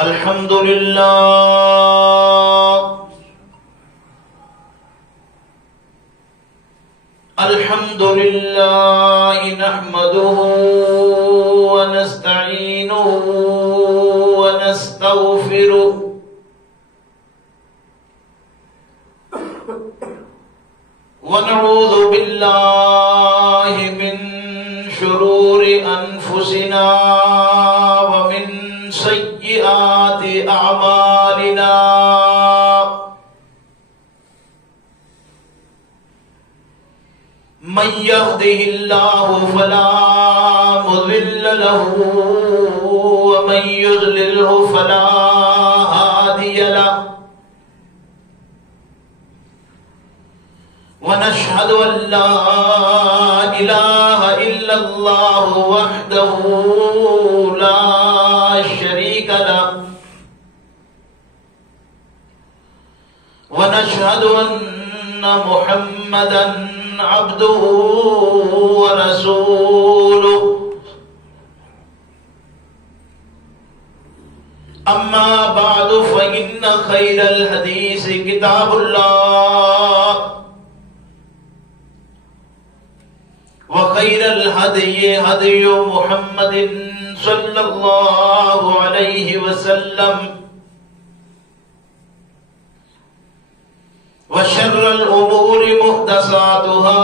الحمد لله الحمد لله نحمده ونستعينه ونستغفره ونعوذ بالله من شرور أنفسنا ومن سيئات أعمالنا من يهده الله فلا مضل له ومن يضلله فلا هادي له ونشهد أن لا إله إلا الله وحده لا شريك له ونشهد أن محمدا عبده ورسوله أما بعد فإن خير الحديث كتاب الله وخير الهدي هدي محمد صلى الله عليه وسلم وشر الأمور محدثاتها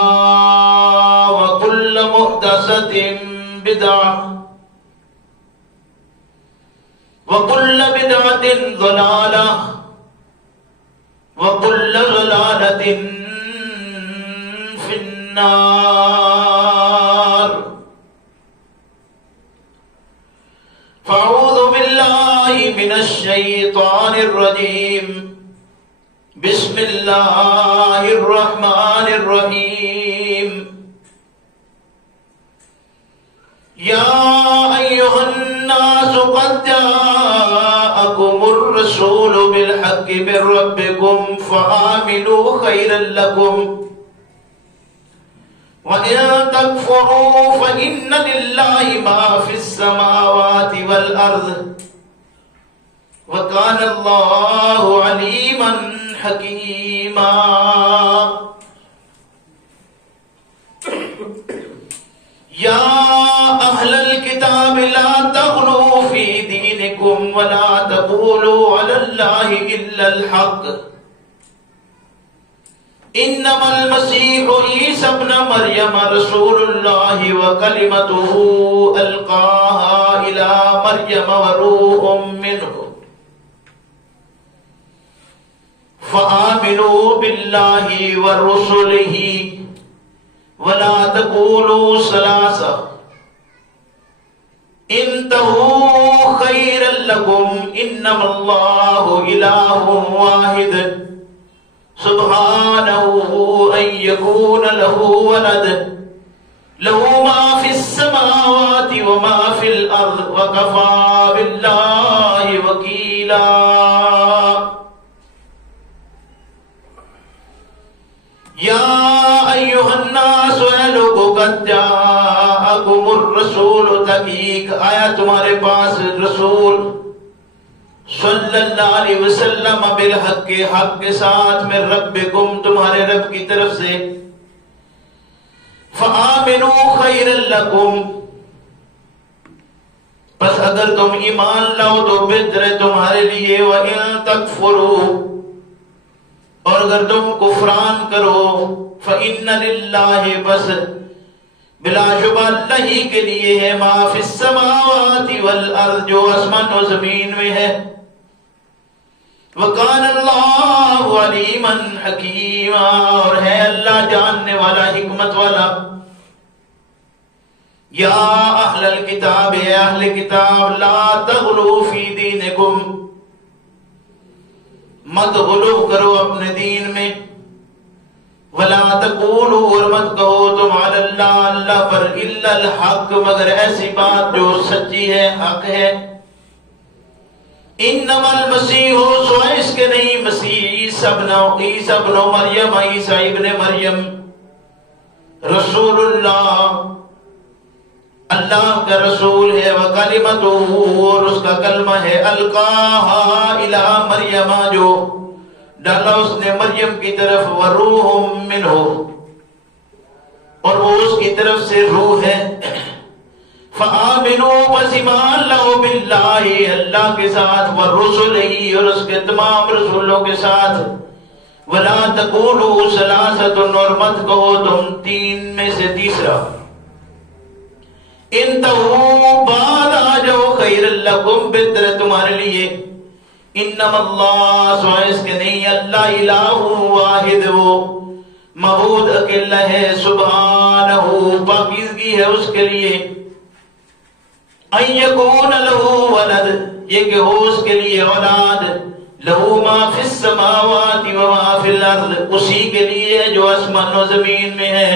وكل محدثة بدعة وكل بدعة ضلالة وكل ضلالة في النار فأعوذ بالله من الشيطان الرجيم بسم الله الرحمن الرحيم يا أيها الناس قد جاءكم الرسول بالحق من ربكم فآمنوا خيرا لكم وإن تكفروا فإن لله ما في السماوات والأرض وكان الله عليما حكيما يا أهل الكتاب لا تغلوا في دينكم ولا تقولوا على الله إلا الحق إنما المسيح عيسى ابن مريم رسول الله وكلمته ألقاها إلى مريم وروح منه فآمنوا بالله ورسله ولا تقولوا ثلاثة انتهوا خيرا لكم إنما الله إله واحد سبحانه أن يكون له ولد له ما في السماوات وما في الأرض وكفى بالله وكيلا يا أيها الناس قد جاءكم الرسول تحقیق آیا تمہارے پاس رسول صلی اللہ علیہ وسلم بالحق کے حق کے ساتھ من ربکم تمہارے رب کی طرف سے فآمنوا خیرا لکم پس اگر تم ایمان لاؤ تو بہتر ہے تمہارے لیے وَإِن تَكْفُرُوا اور اگر تم کفران کرو فَإِنَّ لِلَّهِ بس بلا شبہ اللہ ہی کے لیے ہے ما فی السماوات والارض جو آسمان و زمین میں ہے وَكَانَ اللَّهُ عَلِيمًا حَكِيمًا اور ہے اللہ جاننے والا حکمت والا یا اہل الکتاب اے اہل کتاب لا تغلوا فی دینکم مت غلو کرو اپنے دین میں ولا تقولوا اور مت کہو تم علی اللہ اللہ پر الا الحق مگر ایسی بات جو سچی ہے حق ہے انما المسیح سوائے اس کے نہیں مسیح عیسیٰ ابن مریم عیسیٰ ابن مریم رسول اللہ اللہ کا رسول ہے، وکلمتہ اور اس کا کلمہ ہے، القاہا الی مریم جو ڈالا اس نے مریم کی طرف، وروح منہ اور وہ اس کی طرف سے روح ہے، فآمنوا بس ایمان لاؤ باللہ اللہ کے ساتھ، ورسلہ اور اس کے تمام رسولوں کے ساتھ، ولا تقولوا ثلاثۃ اور مت کہو تم تین میں سے تیسرا، انتہوا بعد آ جاؤ، خیر لکم بہتر ہے تمہارے لیے، انما اللہ سوائے اس کے نہیں، اللہ الہ واحد وہ معبود اکیلا ہے، سبحانہ پاکیزگی ہے اس کے لیے، ان یکون لہ ولد یہ کہ ہو اس کے لیے اولاد، لہو ما فی السماوات وما فی الارض اسی کے لیے جو آسمان و زمین میں ہے،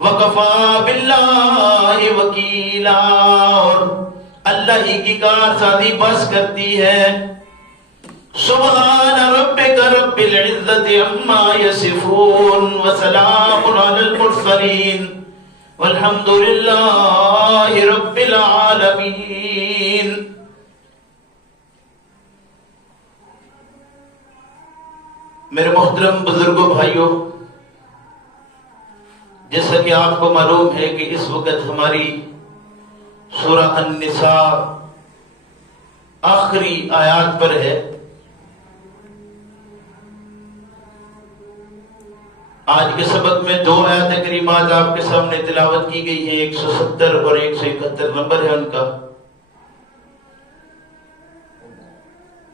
وکفا باللہ وکیلا اور اللہ ہی کی کارسازی بس کرتی ہے، سبحان ربک رب العزت عما یصفون وسلام علی المرسلین والحمد للہ رب العالمین۔ میرے محترم بزرگوں بھائیوں، جیسا کہ آپ کو معلوم ہے کہ اس وقت ہماری سورہ النساء آخری آیات پر ہے۔ آج کے سبق میں 2 آیات کریمات آپ کے سامنے تلاوت کی گئی ہیں، 170 اور 171 نمبر ہے ان کا۔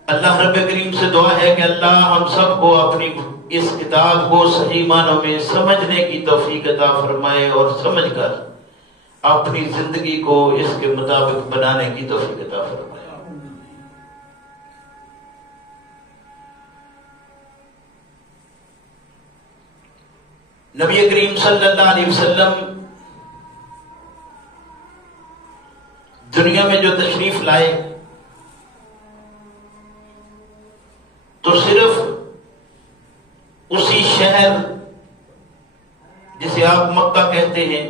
اللہ رب کریم سے دعا ہے کہ اللہ ہم سب کو اپنی اس کتاب کو صحیح معنوں میں سمجھنے کی توفیق عطا فرمائے اور سمجھ کر اپنی زندگی کو اس کے مطابق بنانے کی توفیق عطا فرمائے۔ نبی کریم صلی اللہ علیہ وسلم دنیا میں جو تشریف لائے تو صرف اسی شہر جسے آپ مکہ کہتے ہیں،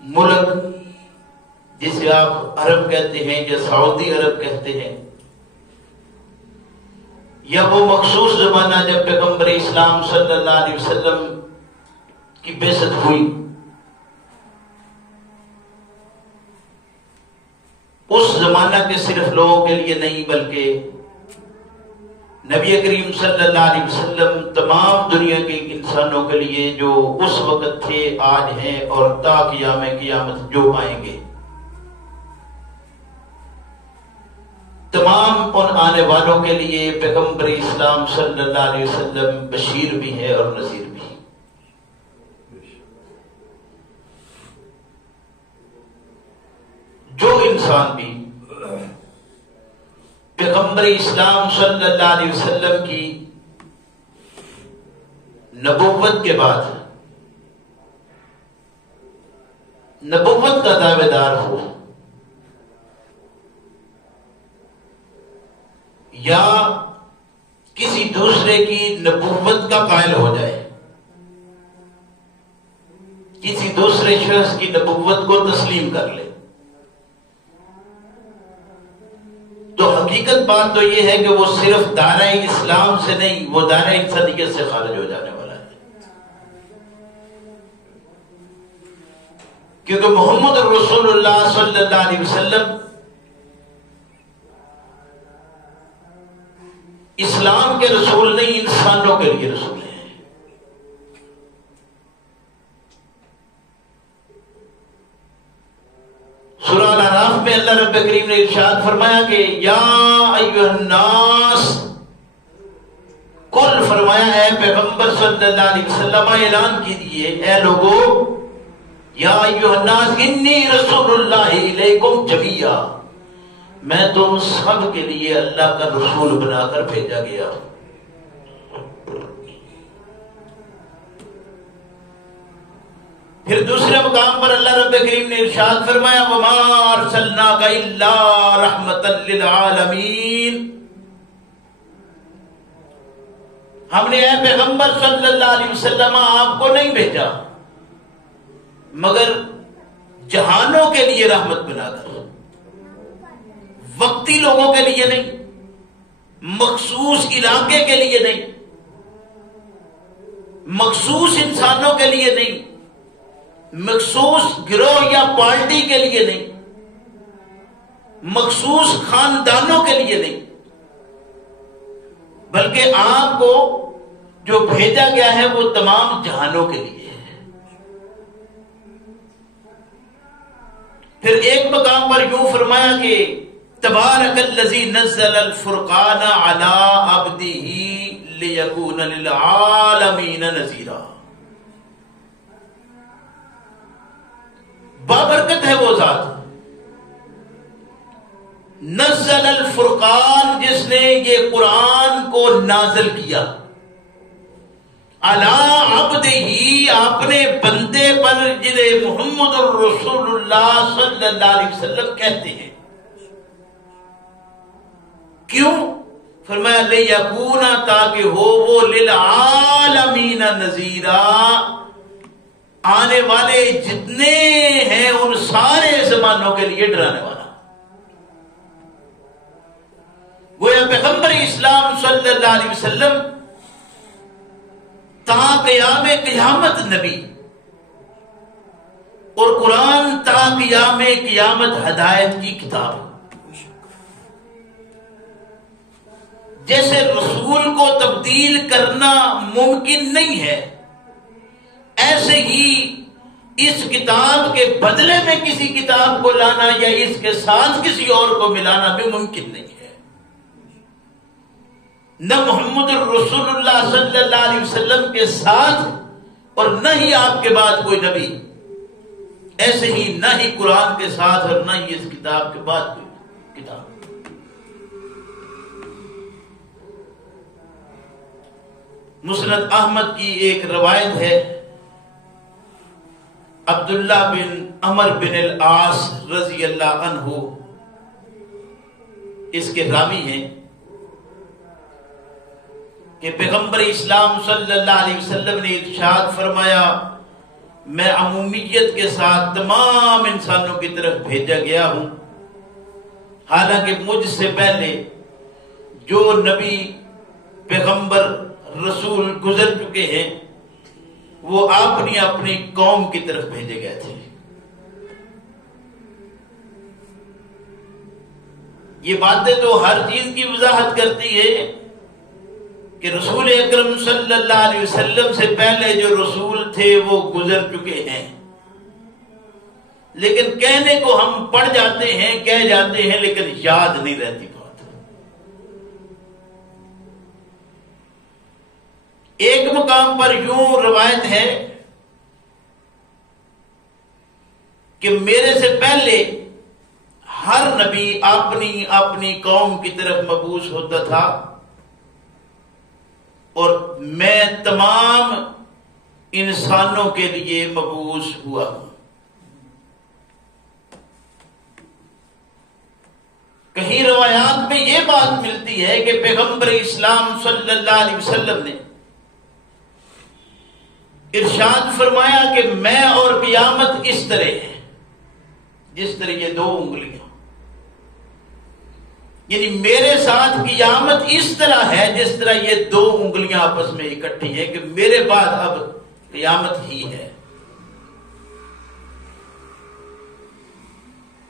ملک جسے آپ عرب کہتے ہیں یا سعودی عرب کہتے ہیں، یا وہ مخصوص زمانہ جب پیغمبر اسلام صلی اللہ علیہ وسلم کی بعثت ہوئی، اس زمانہ کے صرف لوگوں کے لیے نہیں بلکہ نبی کریم صلی اللہ علیہ وسلم تمام دنیا کے انسانوں کے لیے جو اس وقت تھے، آج ہیں اور تا قیام قیامت جو آئیں گے، تمام ان آنے والوں کے لیے پیغمبر اسلام صلی اللہ علیہ وسلم بشیر بھی ہے اور نذیر بھی۔ جو انسان بھی پیغمبر اسلام صلی اللہ علیہ وسلم کی نبوت کے بعد نبوت کا دعوے دار ہو یا کسی دوسرے کی نبوت کا قائل ہو جائے، کسی دوسرے شخص کی نبوت کو تسلیم کر لے، تو حقیقت بات تو یہ ہے کہ وہ صرف دائرہ اسلام سے نہیں، وہ دائرہ انسانیت سے خارج ہو جانے والا ہے، کیونکہ محمد رسول اللہ صلی اللہ علیہ وسلم اسلام کے رسول نہیں، انسانوں کے لیے رسول ہیں۔ سورہ الاعراف میں اللہ رب کریم نے ارشاد فرمایا کہ یا ایھا الناس، کل فرمایا ہے پیغمبر صلی اللہ علیہ وسلم اعلان کیجئے اے لوگو، یا ایھا الناس انی رسول اللہ الیکم جمیعا، میں تم سب کے لیے اللہ کا رسول بنا کر بھیجا گیا۔ پھر دوسرے مقام پر اللہ رب کریم نے ارشاد فرمایا وما ارسلناک الا رحمتا للعالمین، ہم نے اے پیغمبر صلی اللہ علیہ وسلم آپ کو نہیں بھیجا مگر جہانوں کے لیے رحمت بنا کر، وقتی لوگوں کے لیے نہیں، مخصوص علاقے کے لیے نہیں، مخصوص انسانوں کے لیے نہیں، مخصوص گروہ یا پارٹی کے لیے نہیں، مخصوص خاندانوں کے لیے نہیں، بلکہ آپ کو جو بھیجا گیا ہے وہ تمام جہانوں کے لیے ہے۔ پھر ایک مقام پر یوں فرمایا کہ تبارک الذی نزل الفرقان علی عبدہ لیکون للعالمین نذیرا، بابرکت ہے وہ ذات، نزل الفرقان، جس نے یہ قرآن کو نازل کیا، علی عبدہ، اپنے بندے پر، جنہیں محمد الرسول اللہ صلی اللہ علیہ وسلم کہتے ہیں۔ کیوں؟ فرمایا لیکون، تاکہ ہو وہ للعالمین نذیرا، آنے والے جتنے ہیں ان سارے زمانوں کے لیے ڈرانے والا۔ گویا پیغمبر اسلام صلی اللہ علیہ وسلم تا قیام قیامت نبی، اور قرآن تا قیام قیامت ہدایت کی کتاب۔ جیسے رسول کو تبدیل کرنا ممکن نہیں ہے، ایسے ہی اس کتاب کے بدلے میں کسی کتاب کو لانا یا اس کے ساتھ کسی اور کو ملانا بھی ممکن نہیں ہے۔ نہ محمد الرسول اللہ صلی اللہ علیہ وسلم کے ساتھ اور نہ ہی آپ کے بعد کوئی نبی، ایسے ہی نہ ہی قرآن کے ساتھ اور نہ ہی اس کتاب کے بعد کوئی کتاب۔ مسند احمد کی ایک روایت ہے، عبداللہ بن عمر بن العاص رضی اللہ عنہ اس کے راوی ہیں کہ پیغمبر اسلام صلی اللہ علیہ وسلم نے ارشاد فرمایا، میں عمومیت کے ساتھ تمام انسانوں کی طرف بھیجا گیا ہوں، حالانکہ مجھ سے پہلے جو نبی پیغمبر رسول گزر چکے ہیں وہ اپنی اپنی قوم کی طرف بھیجے گئے تھے۔ یہ باتیں تو ہر چیز کی وضاحت کرتی ہے کہ رسول اکرم صلی اللہ علیہ وسلم سے پہلے جو رسول تھے وہ گزر چکے ہیں، لیکن کہنے کو ہم پڑھ جاتے ہیں، کہہ جاتے ہیں، لیکن یاد نہیں رہتی بات۔ ایک مقام پر یوں روایت ہے کہ میرے سے پہلے ہر نبی اپنی اپنی قوم کی طرف مبعوث ہوتا تھا، اور میں تمام انسانوں کے لیے مبعوث ہوا ہوں۔ کہیں روایات میں یہ بات ملتی ہے کہ پیغمبر اسلام صلی اللہ علیہ وسلم نے ارشاد فرمایا کہ میں اور قیامت اس طرح ہے جس طرح یہ دو انگلیاں، یعنی میرے ساتھ قیامت اس طرح ہے جس طرح یہ دو انگلیاں آپس میں اکٹھی ہیں، کہ میرے بعد اب قیامت ہی ہے۔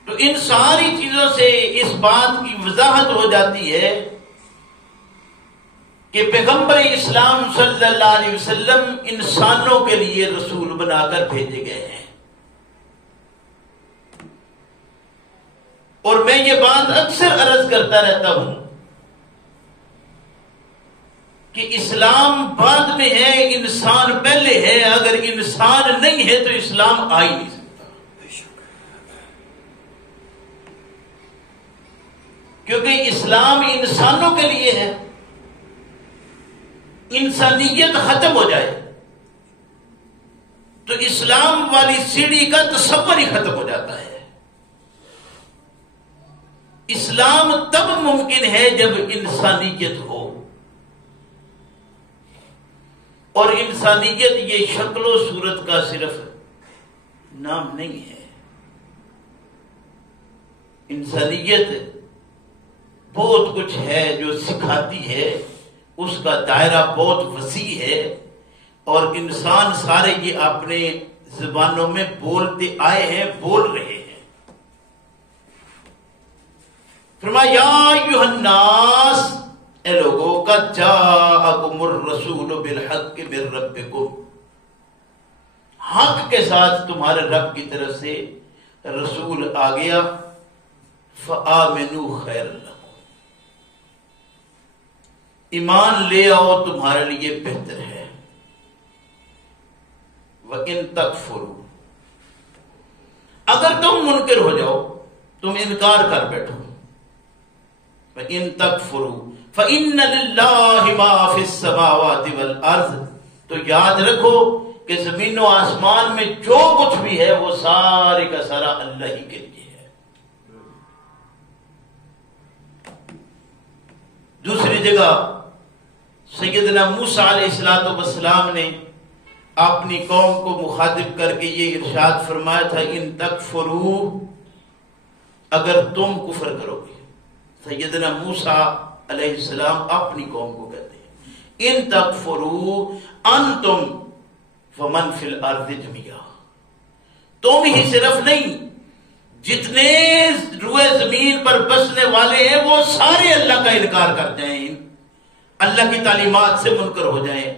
تو ان ساری چیزوں سے اس بات کی وضاحت ہو جاتی ہے کہ پیغمبر اسلام صلی اللہ علیہ وسلم انسانوں کے لیے رسول بنا کر بھیجے گئے ہیں۔ اور میں یہ بات اکثر عرض کرتا رہتا ہوں کہ اسلام بعد میں ہے، انسان پہلے ہے۔ اگر انسان نہیں ہے تو اسلام آ ہی نہیں سکتا، کیونکہ اسلام انسانوں کے لیے ہے۔ انسانیت ختم ہو جائے تو اسلام والی سیڑھی کا تصور ہی ختم ہو جاتا ہے۔ اسلام تب ممکن ہے جب انسانیت ہو، اور انسانیت یہ شکل و صورت کا صرف نام نہیں ہے، انسانیت بہت کچھ ہے جو سکھاتی ہے، اس کا دائرہ بہت وسیع ہے، اور انسان سارے یہ اپنے زبانوں میں بولتے آئے ہیں، بول رہے ہیں۔ فرمایا یا ایھا الناس، اے لوگوں، قد جاءکم الرسول بالحق من ربکم، حق کے ساتھ تمہارے رب کی طرف سے رسول آ گیا، فآمنوا خیر لکم، ایمان لے آؤ تمہارے لیے بہتر ہے، وَإِن تَكْفُرُوا، اگر تم منکر ہو جاؤ، تم انکار کر بیٹھو، وَإِن تَكْفُرُوا فَإِنَّ لِلَّهِ مَا فِي السَّمَاوَاتِ وَالْأَرْضِ، تو یاد رکھو کہ زمین و آسمان میں جو کچھ بھی ہے وہ سارے کا سارا اللہ ہی کے لیے ہے۔ دوسری جگہ سیدنا موسیٰ علیہ السلام نے اپنی قوم کو مخاطب کر کے یہ ارشاد فرمایا تھا، ان تکفروا، اگر تم کفر کرو گے۔ سیدنا موسیٰ علیہ السلام اپنی قوم کو کہتے ہیں، ان تکفروا انتم فمن فی الارض جميعا، تم ہی صرف نہیں، جتنے روئے زمین پر بسنے والے ہیں وہ سارے اللہ کا انکار کر جائیں، اللہ کی تعلیمات سے منکر ہو جائیں،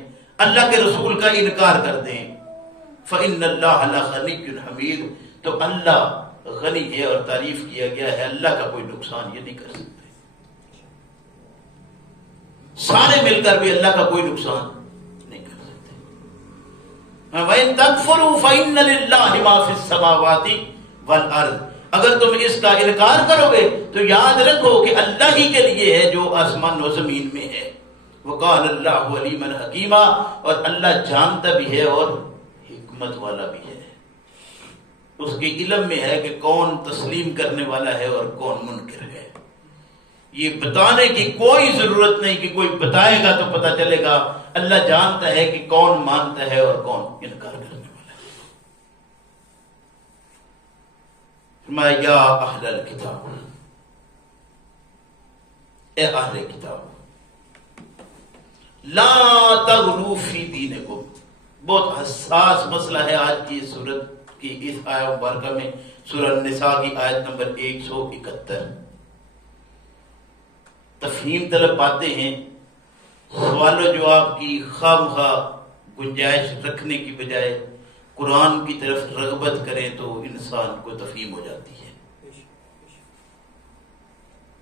اللہ کے رسول کا انکار کر دیں، فإن اللہ لغنی حمید، تو اللہ غنی ہے اور تعریف کیا گیا ہے، اللہ کا کوئی نقصان یہ نہیں کر سکتے، سارے مل کر بھی اللہ کا کوئی نقصان نہیں کر سکتے۔ وَإِن تَكْفُرُوا فَإِنَّ لِلَّهِ مَا فِي السَّمَاوَاتِ وَالْأَرْضِ، اگر تم اس کا انکار کرو گے تو یاد رکھو کہ اللہ ہی کے لیے ہے جو آسمان و زمین میں ہے، وَقَالَ اللَّهُ عَلِيمًا حَكِيمًا، اور اللہ جانتا بھی ہے اور حکمت والا بھی ہے، اس کے علم میں ہے کہ کون تسلیم کرنے والا ہے اور کون منکر ہے۔ یہ بتانے کی کوئی ضرورت نہیں کہ کوئی بتائے گا تو پتہ چلے گا، اللہ جانتا ہے کہ کون مانتا ہے اور کون انکار کرنے والا ہے۔ فرمایا یا اہل الکتاب، اے اہل کتاب، لا تغلوا فی دینکم، بہت حساس مسئلہ ہے آج کی سورت کی اس آیت مبارکہ میں، سورہ النساء کی آیت نمبر 171۔ تفہیم طلب باتیں ہیں، سوال و جواب کی خواہ گنجائش رکھنے کی بجائے قرآن کی طرف رغبت کریں تو انسان کو تفہیم ہو جاتی ہے۔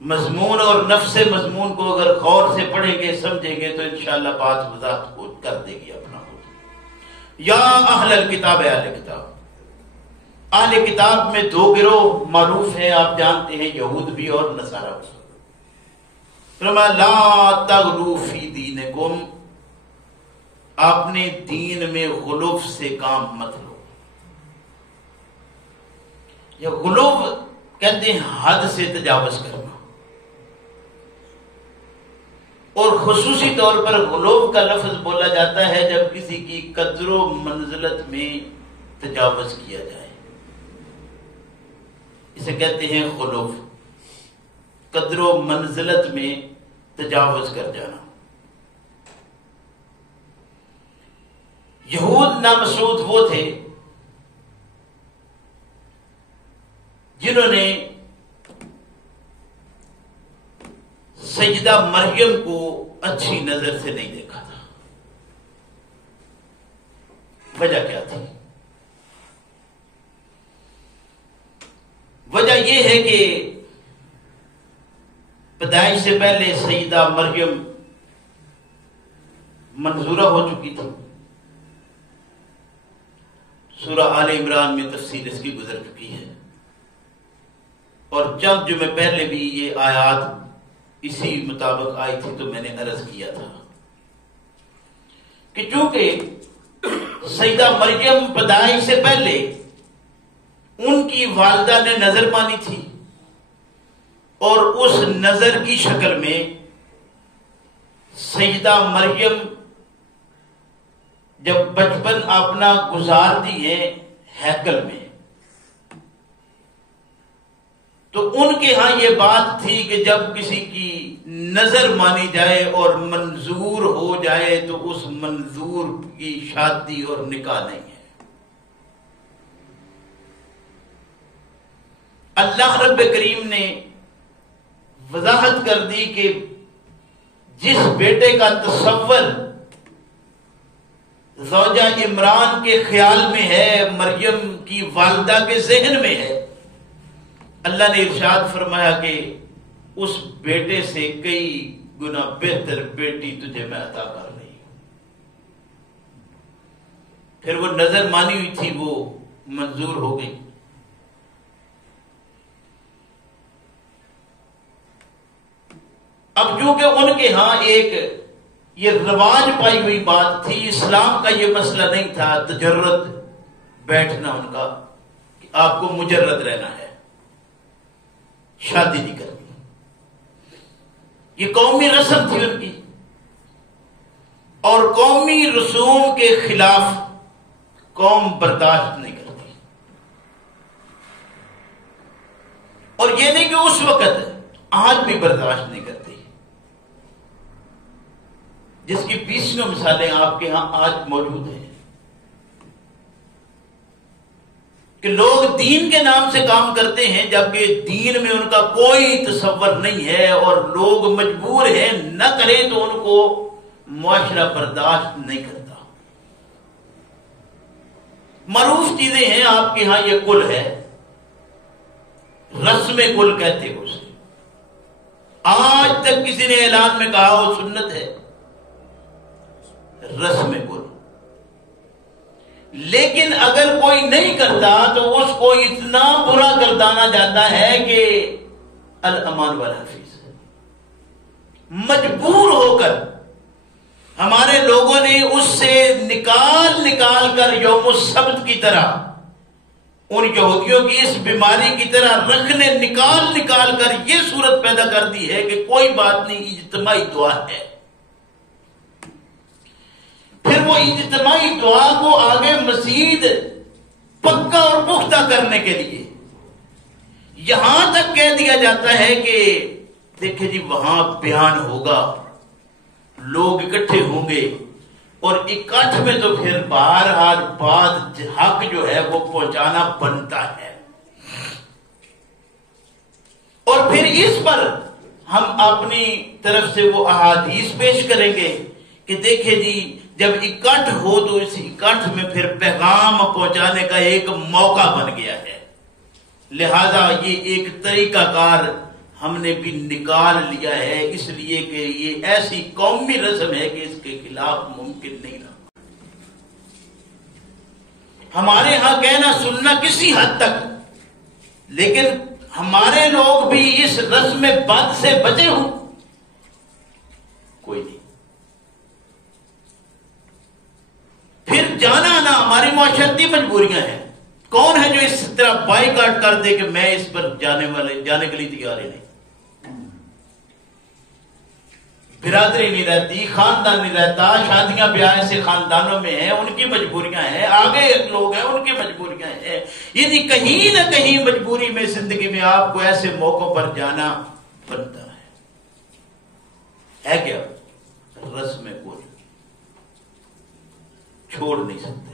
مضمون اور نفس مضمون کو اگر غور سے پڑھیں گے سمجھیں گے تو انشاءاللہ بات وضاحت خود کر دے گی اپنا خود۔ یا اہل الکتاب، اہل کتاب، اہل کتاب میں دو گروہ معروف ہیں، آپ جانتے ہیں، یہود بھی اور نصارہ بھی۔ لا تغلو فی دینکم، اپنے دین میں غلو سے کام مت لو، یا غلو کہتے ہیں حد سے تجاوز کرنا، اور خصوصی طور پر غلو کا لفظ بولا جاتا ہے جب کسی کی قدر و منزلت میں تجاوز کیا جائے، اسے کہتے ہیں غلو، قدر و منزلت میں تجاوز کر جانا۔ یہود نامسعود وہ تھے جنہوں نے سیدہ مریم کو اچھی نظر سے نہیں دیکھا تھا۔ وجہ کیا تھی؟ وجہ یہ ہے کہ پیدائش سے پہلے سیدہ مریم منظورہ ہو چکی تھی، سورہ آل عمران میں تفصیل اس کی گزر چکی ہے، اور چند جمعے پہلے بھی یہ آیات اسی مطابق آئی تھی، تو میں نے عرض کیا تھا کہ چونکہ سیدہ مریم پیدائش سے پہلے ان کی والدہ نے نظر مانی تھی، اور اس نظر کی شکل میں سیدہ مریم جب بچپن اپنا گزارتی ہے ہیکل میں، تو ان کے ہاں یہ بات تھی کہ جب کسی کی نظر مانی جائے اور منظور ہو جائے تو اس منظور کی شادی اور نکاح نہیں ہے۔ اللہ رب کریم نے وضاحت کر دی کہ جس بیٹے کا تصور زوجہ عمران کے خیال میں ہے، مریم کی والدہ کے ذہن میں ہے، اللہ نے ارشاد فرمایا کہ اس بیٹے سے کئی گنا بہتر بیٹی تجھے میں عطا کر رہی ہوں۔ پھر وہ نظر مانی ہوئی تھی، وہ منظور ہو گئی۔ اب چونکہ ان کے ہاں ایک یہ رواج پائی ہوئی بات تھی، اسلام کا یہ مسئلہ نہیں تھا تجرد بیٹھنا ان کا کہ آپ کو مجرد رہنا ہے، شادی نہیں کرنی، یہ قومی رسم تھی ان کی، اور قومی رسوم کے خلاف قوم برداشت نہیں کرتی۔ اور یہ نہیں کہ اس وقت، آج بھی برداشت نہیں کرتی، جس کی 20 مثالیں آپ کے ہاں آج موجود ہیں، کہ لوگ دین کے نام سے کام کرتے ہیں جبکہ دین میں ان کا کوئی تصور نہیں ہے، اور لوگ مجبور ہیں نہ کریں تو ان کو معاشرہ برداشت نہیں کرتا۔ معروف چیزیں ہیں آپ کے ہاں، یہ کل ہے، رسم کل کہتے ہیں اسے، آج تک کسی نے اعلان میں کہا وہ سنت ہے، رسم کل۔ لیکن اگر کوئی نہیں کرتا تو اس کو اتنا برا گردانا جاتا ہے کہ الامان والحفیظ، مجبور ہو کر ہمارے لوگوں نے اس سے نکال کر یوم السبت کی طرح، ان یہودیوں کی اس بیماری کی طرح رکھنے نکال کر یہ صورت پیدا کر دی ہے کہ کوئی بات نہیں، اجتماعی دعا ہے۔ پھر وہ اجتماعی دعا کو آگے مزید پکا اور پختہ کرنے کے لیے یہاں تک کہہ دیا جاتا ہے کہ دیکھیں جی وہاں بیان ہوگا، لوگ اکٹھے ہوں گے، اور اکٹھ میں تو پھر بہرحال بات حق جو ہے وہ پہنچانا بنتا ہے۔ اور پھر اس پر ہم اپنی طرف سے وہ احادیث پیش کریں گے کہ دیکھیں جی جب اکٹھ ہو تو اس اکٹھ میں پھر پیغام پہنچانے کا ایک موقع بن گیا ہے، لہذا یہ ایک طریقہ کار ہم نے بھی نکال لیا ہے، اس لیے کہ یہ ایسی قومی رسم ہے کہ اس کے خلاف ممکن نہیں رہا۔ ہمارے ہاں کہنا سننا کسی حد تک، لیکن ہمارے لوگ بھی اس رسم بد سے بچے ہوں، کوئی نہیں۔ پھر جانا نہ، ہماری معاشرتی مجبوریاں ہیں، کون ہے جو اس طرح بائیکاٹ کر دے کہ میں اس پر جانے کے لیے تیار ہی نہیں؟ برادری نہیں رہتی، خاندان نہیں رہتا، شادیاں بیاہ ایسے خاندانوں میں ہیں، ان کی مجبوریاں ہیں، آگے لوگ ہیں ان کی مجبوریاں ہیں، یعنی کہیں نہ کہیں مجبوری میں زندگی میں آپ کو ایسے موقعوں پر جانا بنتا ہے کیا؟ رسم کل چھوڑ نہیں سکتے۔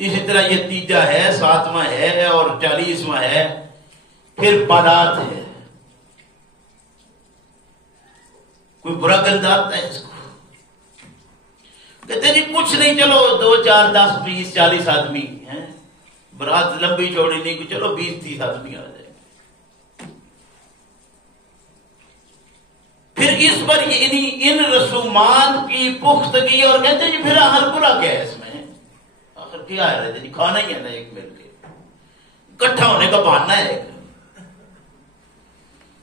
اسی طرح یہ تیجا ہے، 7واں ہے اور 40واں ہے، پھر بارات ہے۔ کوئی برا گرداتا ہے اس کو، کہتے ہیں جی کچھ نہیں، چلو 2 4 10 20 40 آدمی ہیں، برات لمبی چوڑی نہیں، کہ چلو 20 30 آدمی آ جائے۔ پھر اس پر ان رسومات کی پختگی، اور کہتے ہیں جی پھر آخر برا کیا ہے اس میں، آخر کیا ہے جی کھانا ہی ہے نا، ایک مل کے اکٹھا ہونے کا بہانہ ہے ایک۔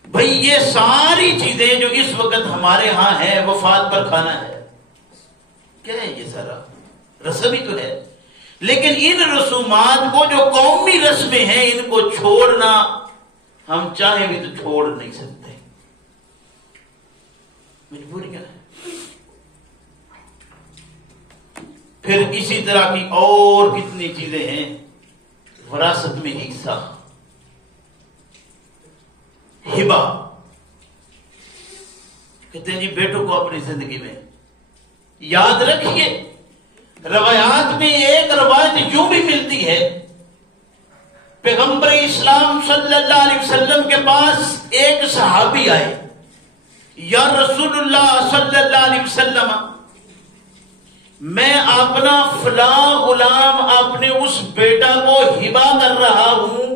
بھئی یہ ساری چیزیں جو اس وقت ہمارے ہاں ہیں، وفات پر کھانا ہے، کیا ہے یہ سارا رسم ہی تو ہے، لیکن ان رسومات کو جو قومی رسمیں ہیں ان کو چھوڑنا ہم چاہیں بھی تو چھوڑ نہیں سکتے، مجبوریاں ہیں۔ پھر اسی طرح کی اور کتنی چیزیں ہیں، وراثت میں حصہ، ہبا کہتے ہیں جی بیٹوں کو اپنی زندگی میں یاد رکھیے. روایات میں ایک روایت یوں بھی ملتی ہے، پیغمبر اسلام صلی اللہ علیہ وسلم کے پاس ایک صحابی آئے، یا رسول اللہ صلی اللہ علیہ وسلم، میں اپنا فلاں غلام اپنے اس بیٹا کو ہبا کر رہا ہوں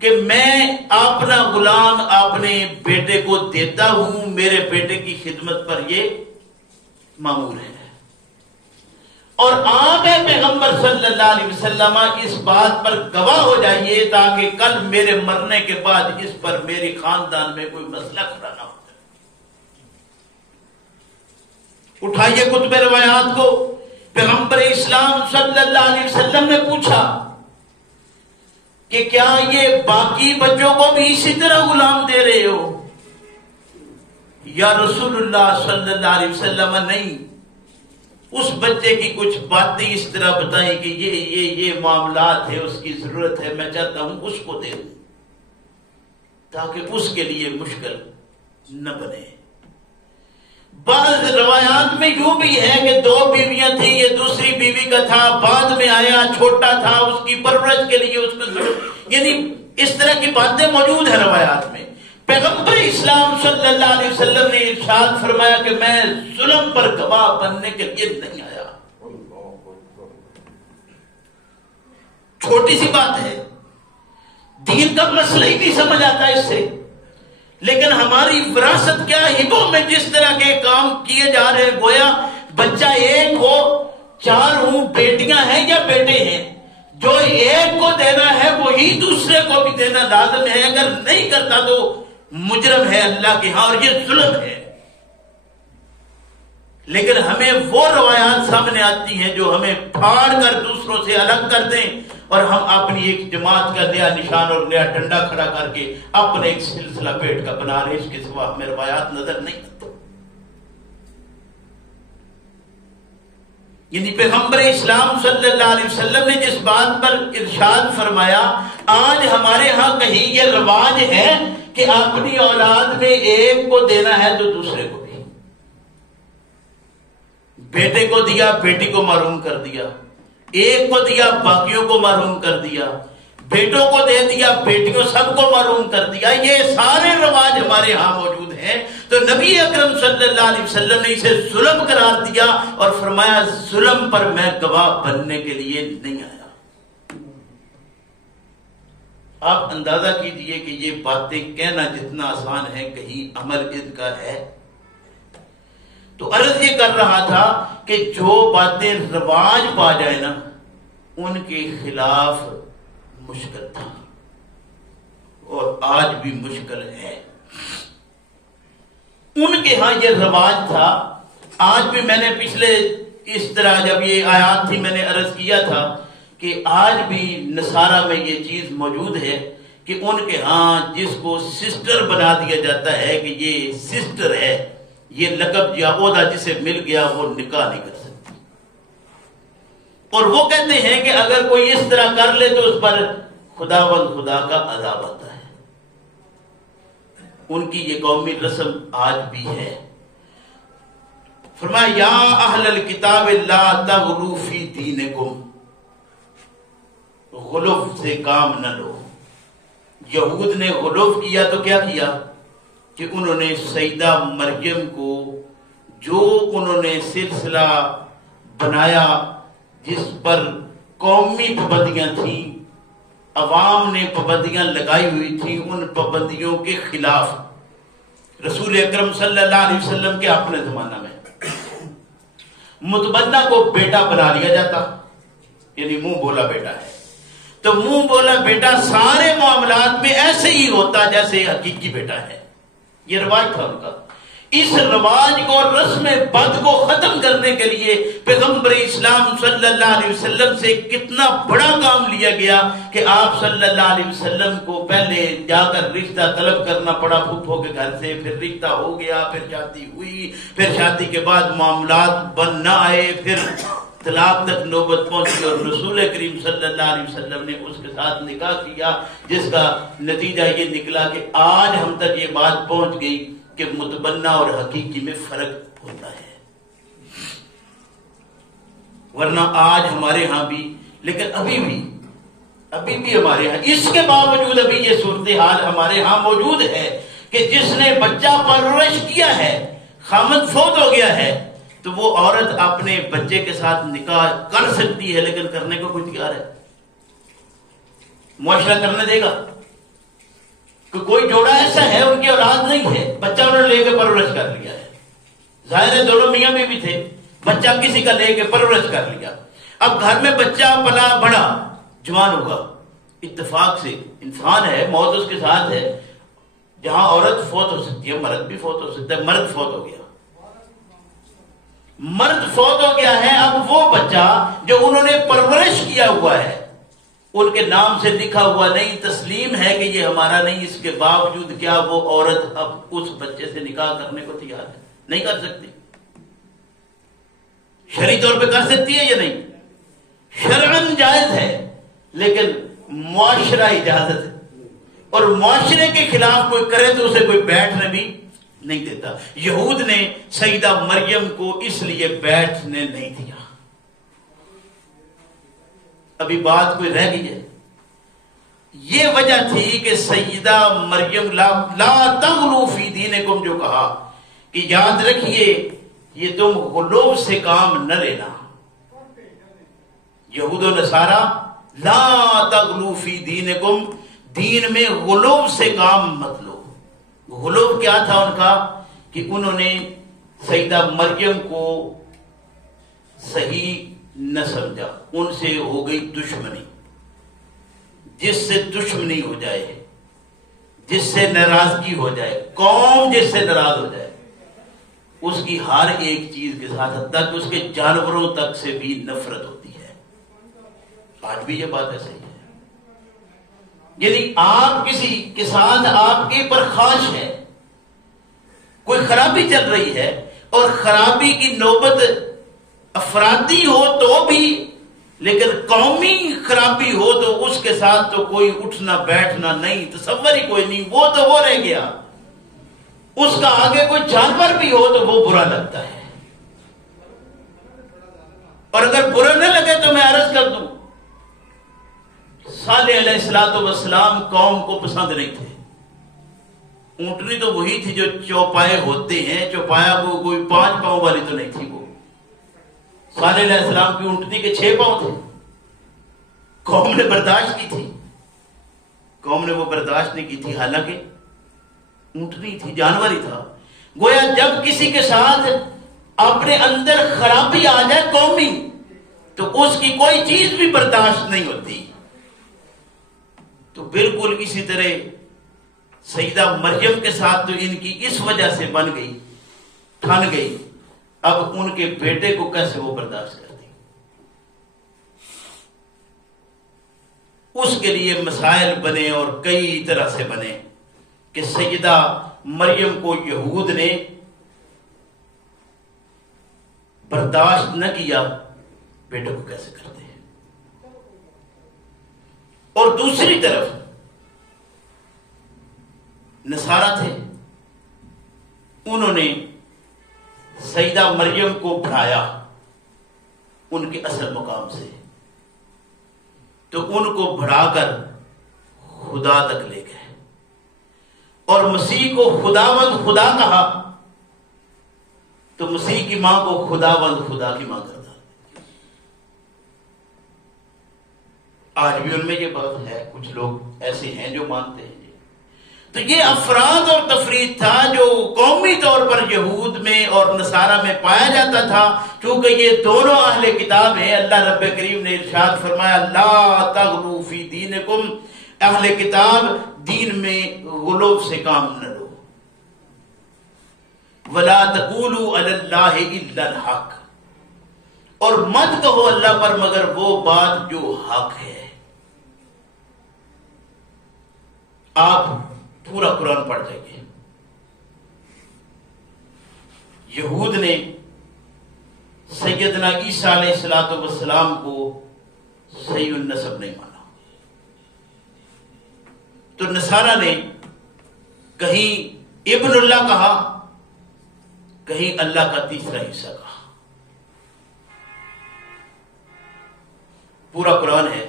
کہ میں اپنا غلام اپنے بیٹے کو دیتا ہوں، میرے بیٹے کی خدمت پر یہ مامور ہے. اور آپ پیغمبر صلی اللہ علیہ وسلم اس بات پر گواہ ہو جائیے تاکہ کل میرے مرنے کے بعد اس پر میری خاندان میں کوئی مسئلہ کھڑا نہ ہو. اٹھائیے کتب روایات کو. پیغمبر اسلام صلی اللہ علیہ وسلم نے پوچھا کہ کیا یہ باقی بچوں کو بھی اسی طرح غلام دے رہے ہو؟ یا رسول اللہ صلی اللہ علیہ وسلم نہیں، اس بچے کی کچھ باتیں اس طرح بتائی کہ یہ معاملات ہے، اس کی ضرورت ہے، میں چاہتا ہوں اس کو دے دوں تاکہ اس کے لیے مشکل نہ بنے. بعض روایات میں یوں بھی ہے کہ 2 بیویاں تھیں، یہ دوسری بیوی کا تھا، بعد میں آیا، چھوٹا تھا، اس کی پرورش کے لیے اس کو، یعنی اس طرح کی باتیں موجود ہیں روایات میں. پیغمبر اسلام صلی اللہ علیہ وسلم نے ارشاد فرمایا کہ میں ظلم پر گواہ بننے کے لیے نہیں آیا. چھوٹی سی بات ہے، دین کا مسئلہ ہی نہیں سمجھ آتا اس سے، لیکن ہماری وراثت کیا، ہبوں میں جس طرح کے کام کیے جا رہے ہیں، گویا بچہ ایک ہو، 4 ہوں، بیٹیاں ہیں یا بیٹے ہیں، جو ایک کو دینا ہے وہی دوسرے کو بھی دینا لازم ہے. اگر نہیں کرتا تو مجرم ہے اللہ کے ہاں، اور یہ ظلم ہے. لیکن ہمیں وہ روایات سامنے آتی ہیں جو ہمیں پھاڑ کر دوسروں سے الگ کر دیں، اور ہم اپنی ایک جماعت کا نیا نشان اور نیا ڈنڈا کھڑا کر کے اپنے ایک سلسلہ پیٹ کا بنا رہے. اس کے سوا ہمیں روایات نظر نہیں آتی. یعنی پیغمبر اسلام صلی اللہ علیہ وسلم نے جس بات پر ارشاد فرمایا، آج ہمارے ہاں کہیں یہ رواج ہے کہ اپنی اولاد میں ایک کو دینا ہے تو دوسرے کو بھی. بیٹے کو دیا، بیٹی کو محروم کر دیا، ایک کو دیا، باقیوں کو محروم کر دیا، بیٹوں کو دے دیا، بیٹیوں سب کو محروم کر دیا. یہ سارے رواج ہمارے ہاں موجود ہیں. تو نبی اکرم صلی اللہ علیہ وسلم نے اسے ظلم قرار دیا اور فرمایا ظلم پر میں گواہ بننے کے لیے نہیں آیا. آپ اندازہ کیجئے کہ یہ باتیں کہنا جتنا آسان ہے، کہیں عمل ان کا ہے. تو عرض یہ کر رہا تھا کہ جو باتیں رواج پا جائے نا، ان کے خلاف مشکل تھا اور آج بھی مشکل ہے. ان کے ہاں یہ رواج تھا. آج بھی میں نے پچھلے اس طرح جب یہ آیات تھی میں نے عرض کیا تھا کہ آج بھی نصارہ میں یہ چیز موجود ہے کہ ان کے ہاں جس کو سسٹر بنا دیا جاتا ہے کہ یہ سسٹر ہے، یہ لقب یا عہدہ جسے مل گیا وہ نکاح نہیں کر سکتی. اور وہ کہتے ہیں کہ اگر کوئی اس طرح کر لے تو اس پر خداوند خدا کا عذاب آتا ہے. ان کی یہ قومی رسم آج بھی ہے. فرمایا یا اہل الکتاب لا تغلو فی دینکم، غلو سے کام نہ لو. یہود نے غلو کیا تو کیا کیا کہ انہوں نے سیدہ مریم کو جو انہوں نے سلسلہ بنایا جس پر قومی پابندیاں تھیں، عوام نے پابندیاں لگائی ہوئی تھیں، ان پابندیوں کے خلاف رسول اکرم صلی اللہ علیہ وسلم کے اپنے زمانہ میں متبنہ کو بیٹا بنا لیا جاتا، یعنی منہ بولا بیٹا ہے. تو منہ بولا بیٹا سارے معاملات میں ایسے ہی ہوتا جیسے حقیقی بیٹا ہے. یہ رواج تھا ان کا. اس رواج کو، رسم بد کو ختم کرنے کے لیے پیغمبر اسلام صلی اللہ علیہ وسلم سے کتنا بڑا کام لیا گیا کہ آپ صلی اللہ علیہ وسلم کو پہلے جا کر رشتہ طلب کرنا پڑا پھوپھو کے گھر سے، پھر رشتہ ہو گیا، پھر شادی ہوئی، پھر شادی کے بعد معاملات بن نہ آئے، پھر طلاق تک نوبت پہنچی اور رسول کریم صلی اللہ علیہ وسلم نے اس کے ساتھ نکاح کیا، جس کا نتیجہ یہ نکلا کہ آج ہم تک یہ بات پہنچ گئی کہ متبنہ اور حقیقی میں فرق ہوتا ہے. ورنہ آج ہمارے ہاں بھی، لیکن ابھی بھی ہمارے ہاں اس کے باوجود ابھی یہ صورتحال ہمارے ہاں موجود ہے کہ جس نے بچہ پرورش کیا ہے، خامد فوت ہو گیا ہے، تو وہ عورت اپنے بچے کے ساتھ نکاح کر سکتی ہے، لیکن کرنے کو کوئی تیار ہے؟ معاشرہ کرنے دے گا؟ کہ کوئی جوڑا ایسا ہے ان کی اولاد نہیں ہے، بچہ انہوں نے لے کے پرورش کر لیا ہے، ظاہر ہے دونوں میاں بھی تھے، بچہ کسی کا لے کے پرورش کر لیا، اب گھر میں بچہ پلا بڑا جوان ہوگا، اتفاق سے انسان ہے، موت اس کے ساتھ ہے، جہاں عورت فوت ہو سکتی ہے مرد بھی فوت ہو سکتا ہے، مرد فوت ہو گیا ہے. اب وہ بچہ جو انہوں نے پرورش کیا ہوا ہے، ان کے نام سے لکھا ہوا نہیں، تسلیم ہے کہ یہ ہمارا نہیں، اس کے باوجود کیا وہ عورت اب اس بچے سے نکاح کرنے کو تیار ہے؟ نہیں کر سکتی. شرعی طور پہ کر سکتی ہے یا نہیں؟ شرعاً جائز ہے، لیکن معاشرہ اجازت ہے، اور معاشرے کے خلاف کوئی کرے تو اسے کوئی بیٹھنے بھی نہیں دیتا. یہود نے سیدہ مریم کو اس لیے بیٹھنے نہیں دیا. ابھی بات کوئی رہ گئی ہے؟ یہ وجہ تھی کہ سیدہ مریم لا تغلو فی دینکم جو کہا کہ یاد رکھیے یہ تم غلو سے کام نہ لینا. یہود و نصارہ لا تغلو فی دینکم، دین میں غلو سے کام مت لو. غلو کیا تھا ان کا؟ کہ انہوں نے سیدہ مریم کو صحیح نہ سمجھا، ان سے ہو گئی دشمنی. جس سے دشمنی ہو جائے، جس سے ناراضگی ہو جائے، قوم جس سے ناراض ہو جائے، اس کی ہر ایک چیز کے ساتھ حتیٰ کہ اس کے جانوروں تک سے بھی نفرت ہوتی ہے. آج بھی یہ بات ایسے ہی ہے. یعنی آپ کسی کے ساتھ آپ کے پرخاش ہے، کوئی خرابی چل رہی ہے، اور خرابی کی نوبت افرادی ہو تو بھی، لیکن قومی خرابی ہو تو اس کے ساتھ تو کوئی اٹھنا بیٹھنا نہیں، تصور ہی کوئی نہیں. وہ تو وہ رہ گیا، اس کا آگے کوئی جانور بھی ہو تو وہ برا لگتا ہے. اور اگر برا نہ لگے تو میں عرض کر دوں، صالح علیہ السلام قوم کو پسند نہیں تھے. اونٹنی تو وہی تھی جو چوپائے ہوتے ہیں، چوپایا کو کوئی 5 پاؤں والی تو نہیں تھی. وہ صالح علیہ السلام کی اونٹنی کے 6 پاؤں تھے. قوم نے برداشت کی تھی، قوم نے وہ برداشت نہیں کی تھی، حالانکہ اونٹنی تھی، جانور ہی تھا. گویا جب کسی کے ساتھ اپنے اندر خرابی آ جائے قومی، تو اس کی کوئی چیز بھی برداشت نہیں ہوتی. تو بالکل اسی طرح سیدہ مریم کے ساتھ تو ان کی اس وجہ سے بن گئی، ٹھن گئی. اب ان کے بیٹے کو کیسے وہ برداشت کرتی؟ اس کے لیے مسائل بنے اور کئی طرح سے بنے کہ سیدہ مریم کو یہود نے برداشت نہ کیا، بیٹے کو کیسے کرتے ہیں. اور دوسری طرف نصارہ تھے، انہوں نے سیدہ مریم کو بڑھایا ان کے اصل مقام سے، تو ان کو بڑھا کر خدا تک لے گئے، اور مسیح کو خداوند خدا کہا تو مسیح کی ماں کو خداوند خدا کی ماں کرتا. آج بھی ان میں یہ بات ہے، کچھ لوگ ایسے ہیں جو مانتے ہیں. تو یہ افراد اور تفرید تھا جو قومی طور پر یہود میں اور نصارہ میں پایا جاتا تھا. چونکہ یہ دونوں اہل کتاب ہیں، اللہ رب کریم نے ارشاد فرمایا لا تغلو فی دینکم، اہل کتاب دین میں غلو سے کام نہ لو. ولا تقولوا علی اللہ الا الحق، اور مت کہو اللہ پر مگر وہ بات جو حق ہے. آپ پورا قرآن پڑھ جائیے. یہود نے سیدنا عیسیٰ علیہ السلام کو صحیح النسب نہیں مانا. تو نصارہ نے کہیں ابن اللہ کہا، کہیں اللہ کا تیسرا حصہ کہا. پورا قرآن ہے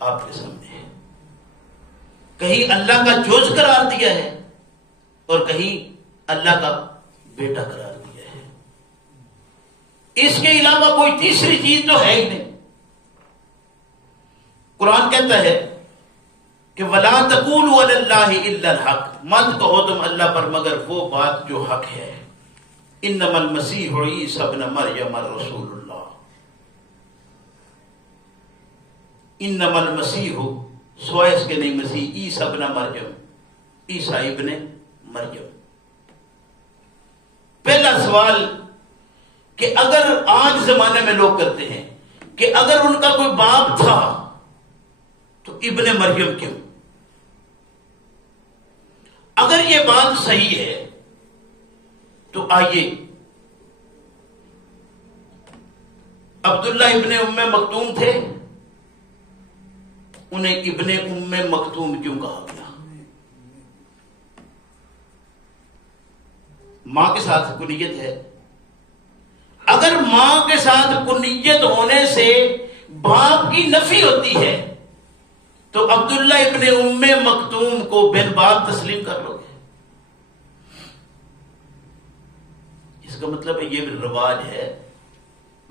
آپ کے سامنے، کہیں اللہ کا جوز قرار دیا ہے اور کہیں اللہ کا بیٹا قرار دیا ہے. اس کے علاوہ کوئی تیسری چیز تو ہے ہی نہیں. قرآن کہتا ہے کہ وَلَا تَقُولُوا عَلَى اللَّهِ إِلَّا الْحَقِّ، مت کہو تم اللہ پر مگر وہ بات جو حق ہے. إِنَّمَا الْمَسِيحُ عِيسَى ابْنُ مَرْيَمَ رَسُولُ اللَّهِ. إِنَّمَا الْمَسِيحُ سوائے اس کے نہیں مسیح، عیسیٰ ابن مریم، عیسیٰ ابن مریم. پہلا سوال کہ اگر آج زمانے میں لوگ کرتے ہیں کہ اگر ان کا کوئی باپ تھا تو ابن مریم کیوں؟ اگر یہ بات صحیح ہے تو آئیے عبداللہ ابن ام مکتوم تھے، انہیں ابن ام مکتوم کیوں کہا گیا؟ ماں کے ساتھ کنیت ہے. اگر ماں کے ساتھ کنیت ہونے سے باپ کی نفی ہوتی ہے تو عبداللہ ابن ام مکتوم کو بن باپ تسلیم کر لو گے؟ اس کا مطلب ہے یہ رواج ہے.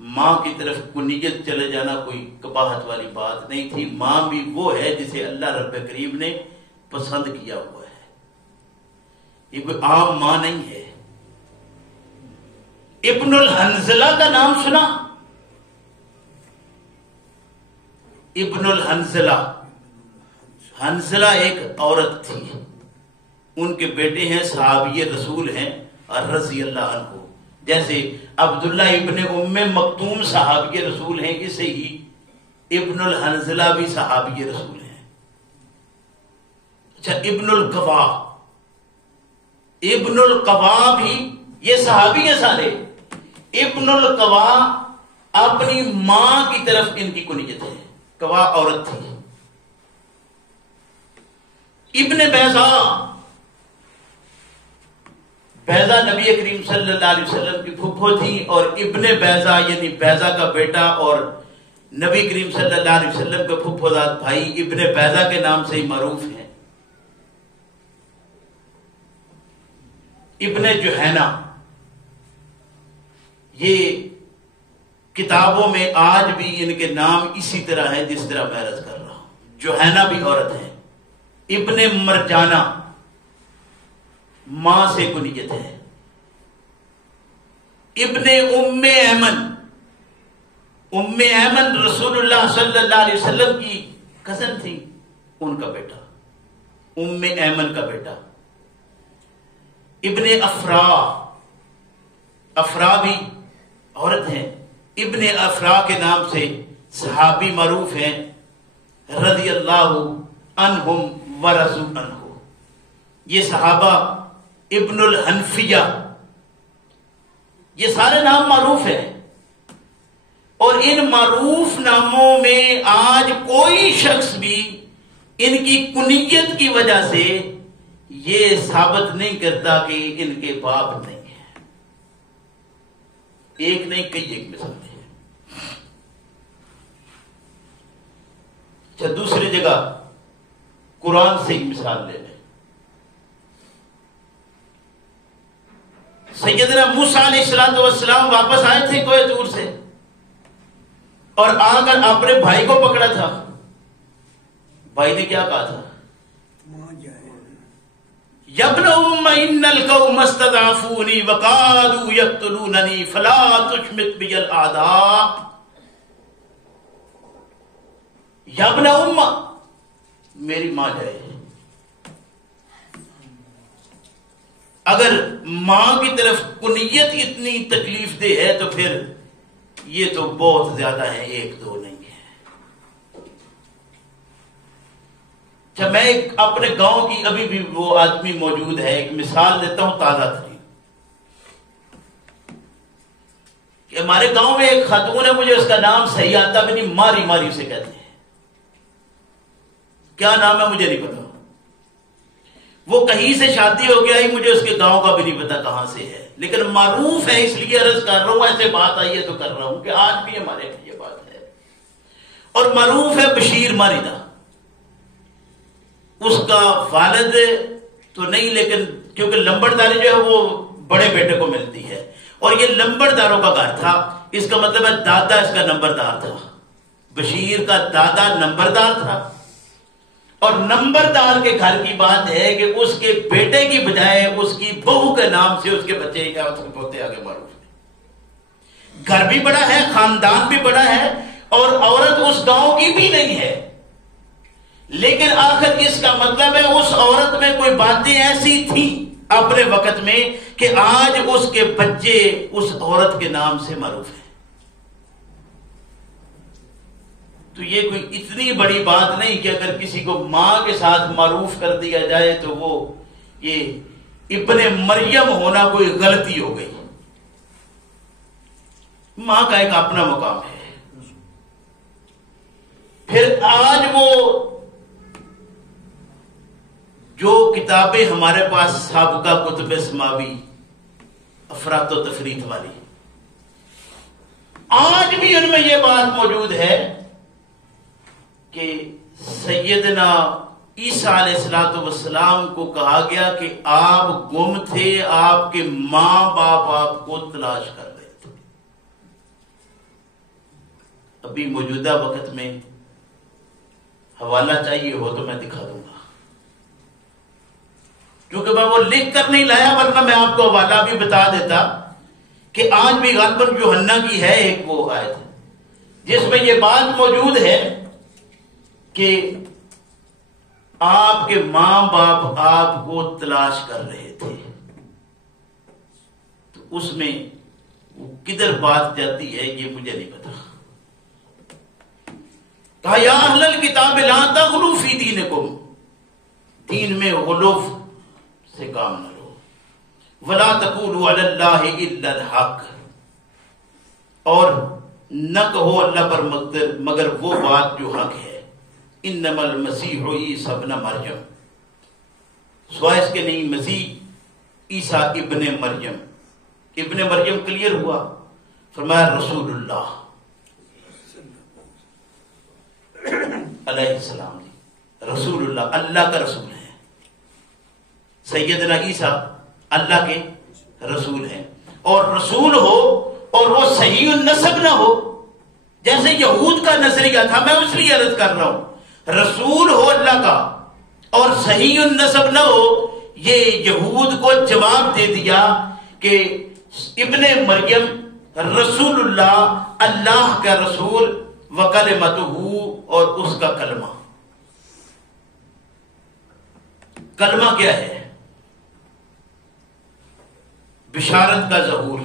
ماں کی طرف کنیت چلے جانا کوئی قباحت والی بات نہیں تھی. ماں بھی وہ ہے جسے اللہ رب کریم نے پسند کیا ہوا ہے. یہ کوئی عام ماں نہیں ہے. ابن الحنزلہ کا نام سنا؟ ابن الحنزلہ، حنزلہ ایک عورت تھی، ان کے بیٹے ہیں صحابی رسول ہیں اور رضی اللہ عنہ. جیسے عبداللہ ابن ام مکتوم صحابی رسول ہیں، اسے ہی ابن الحنزلہ بھی صحابی رسول ہیں. اچھا، ابن القوا، ابن القوا بھی یہ صحابی ہیں سارے. ابن القوا اپنی ماں کی طرف ان کی کنیت ہے، قوا عورت تھی. ابن بیضا، بیضا نبی کریم صلی اللہ علیہ وسلم کی پھپھو تھی، اور ابن بیضا یعنی بیضا کا بیٹا اور نبی کریم صلی اللہ علیہ وسلم کے پھپھوزاد بھائی ابن بیضا کے نام سے ہی معروف ہیں. ابن جوہینہ، یہ کتابوں میں آج بھی ان کے نام اسی طرح ہے جس طرح میں عرض کر رہا ہوں. جوہینہ بھی عورت ہے. ابن مرجانہ ماں سے کنیت ہے. ابن ام ایمن، ام ایمن رسول اللہ صلی اللہ علیہ وسلم کی کزن تھی، ان کا بیٹا، ام ایمن کا بیٹا. ابن افرا، افرا بھی عورت ہیں. ابن افرا کے نام سے صحابی معروف ہیں، رضی اللہ عنہم ورضوا عنہ. یہ صحابہ ابن الحنفیہ، یہ سارے نام معروف ہیں. اور ان معروف ناموں میں آج کوئی شخص بھی ان کی کنیت کی وجہ سے یہ ثابت نہیں کرتا کہ ان کے باپ نہیں ہیں. ایک نہیں کئی ایک مثال ہے. اچھا، دوسری جگہ قرآن سے ایک مثال لے لیں. سیدنا موسیٰ علیہ السلام واپس آئے تھے کوہ طور سے اور آ کر اپنے بھائی کو پکڑا تھا. بھائی نے کیا کہا تھا؟ یا ابن ام ان القوم استضعفونی وقالوا یقتلوننی فلا تشمت بی الاعداء. یا ابن ام، میری ماں جائے. اگر ماں کی طرف کنیت اتنی تکلیف دہ ہے تو پھر یہ تو بہت زیادہ ہے، ایک دو نہیں ہے. اچھا، میں اپنے گاؤں کی ابھی بھی وہ آدمی موجود ہے، ایک مثال دیتا ہوں تازہ ترین. کہ کہ ہمارے گاؤں میں ایک خاتون ہے، مجھے اس کا نام صحیح آتا بھی نہیں، ماری ماری اسے کہتے ہیں، کیا نام ہے مجھے نہیں پتا، وہ کہیں سے شادی ہو گیا ہی، مجھے اس کے گاؤں کا بھی نہیں پتا کہاں سے ہے، لیکن معروف ہے، اس لیے عرض کر رہا ہوں، ایسے بات آئی ہے تو کر رہا ہوں کہ آج بھی ہمارے یہ بات ہے۔ اور معروف ہے بشیر ماریدہ، اس کا والد تو نہیں، لیکن کیونکہ لمبرداری جو ہے وہ بڑے بیٹے کو ملتی ہے، اور یہ لمبرداروں کا گھر تھا، اس کا مطلب ہے دادا اس کا نمبردار تھا، بشیر کا دادا نمبردار تھا، اور نمبردار کے گھر کی بات ہے کہ اس کے بیٹے کی بجائے اس کی بہو کے نام سے اس کے بچے کیا اس کے پوتے آگے معروف ہے۔ گھر بھی بڑا ہے، خاندان بھی بڑا ہے، اور عورت اس گاؤں کی بھی نہیں ہے، لیکن آخر اس کا مطلب ہے اس عورت میں کوئی باتیں ایسی تھیں اپنے وقت میں کہ آج اس کے بچے اس عورت کے نام سے معروف ہیں۔ تو یہ کوئی اتنی بڑی بات نہیں کہ اگر کسی کو ماں کے ساتھ معروف کر دیا جائے تو وہ یہ ابن مریم ہونا کوئی غلطی ہو گئی۔ ماں کا ایک اپنا مقام ہے۔ پھر آج وہ جو کتابیں ہمارے پاس سابقہ کتب سماوی افراط و تفریط والی، آج بھی ان میں یہ بات موجود ہے کہ سیدنا عیسیٰ علیہ السلام کو کہا گیا کہ آپ گم تھے، آپ کے ماں باپ آپ کو تلاش کر رہے تھے۔ ابھی موجودہ وقت میں حوالہ چاہیے ہو تو میں دکھا دوں گا، کیونکہ میں وہ لکھ کر نہیں لایا، ورنہ میں آپ کو حوالہ بھی بتا دیتا کہ آج بھی غالباً یوحنا کی ہے ایک وہ آیت جس میں یہ بات موجود ہے کہ آپ کے ماں باپ آپ کو تلاش کر رہے تھے۔ تو اس میں وہ کدھر بات جاتی ہے یہ مجھے نہیں پتا۔ کہا یا اہل الکتاب لا تغلوا فی دینکم، دین میں غلو سے کام نہ لو، ولا تقولوا علی اللہ الا الحق، اور نہ کہو اللہ پر مگر وہ بات جو حق ہے۔ انما المسیح عیسی ابن مریم، سوائے اس کے نہیں، مسیح عیسیٰ ابن مریم۔ ابن مریم کلیئر ہوا، فرمایا رسول اللہ علیہ السلام، رسول اللہ، اللہ کا رسول ہے۔ سیدنا عیسیٰ اللہ کے رسول ہیں، اور رسول ہو اور وہ صحیح النسب نہ ہو، جیسے یہود کا نظریہ تھا، میں اس لیے عرض کر رہا ہوں، رسول ہو اللہ کا اور صحیح النسب نہ ہو، یہ یہود کو جواب دے دیا کہ ابن مریم رسول اللہ، اللہ کا رسول، وکلمتہ، اور اس کا کلمہ۔ کلمہ کیا ہے؟ بشارت کا ظہور۔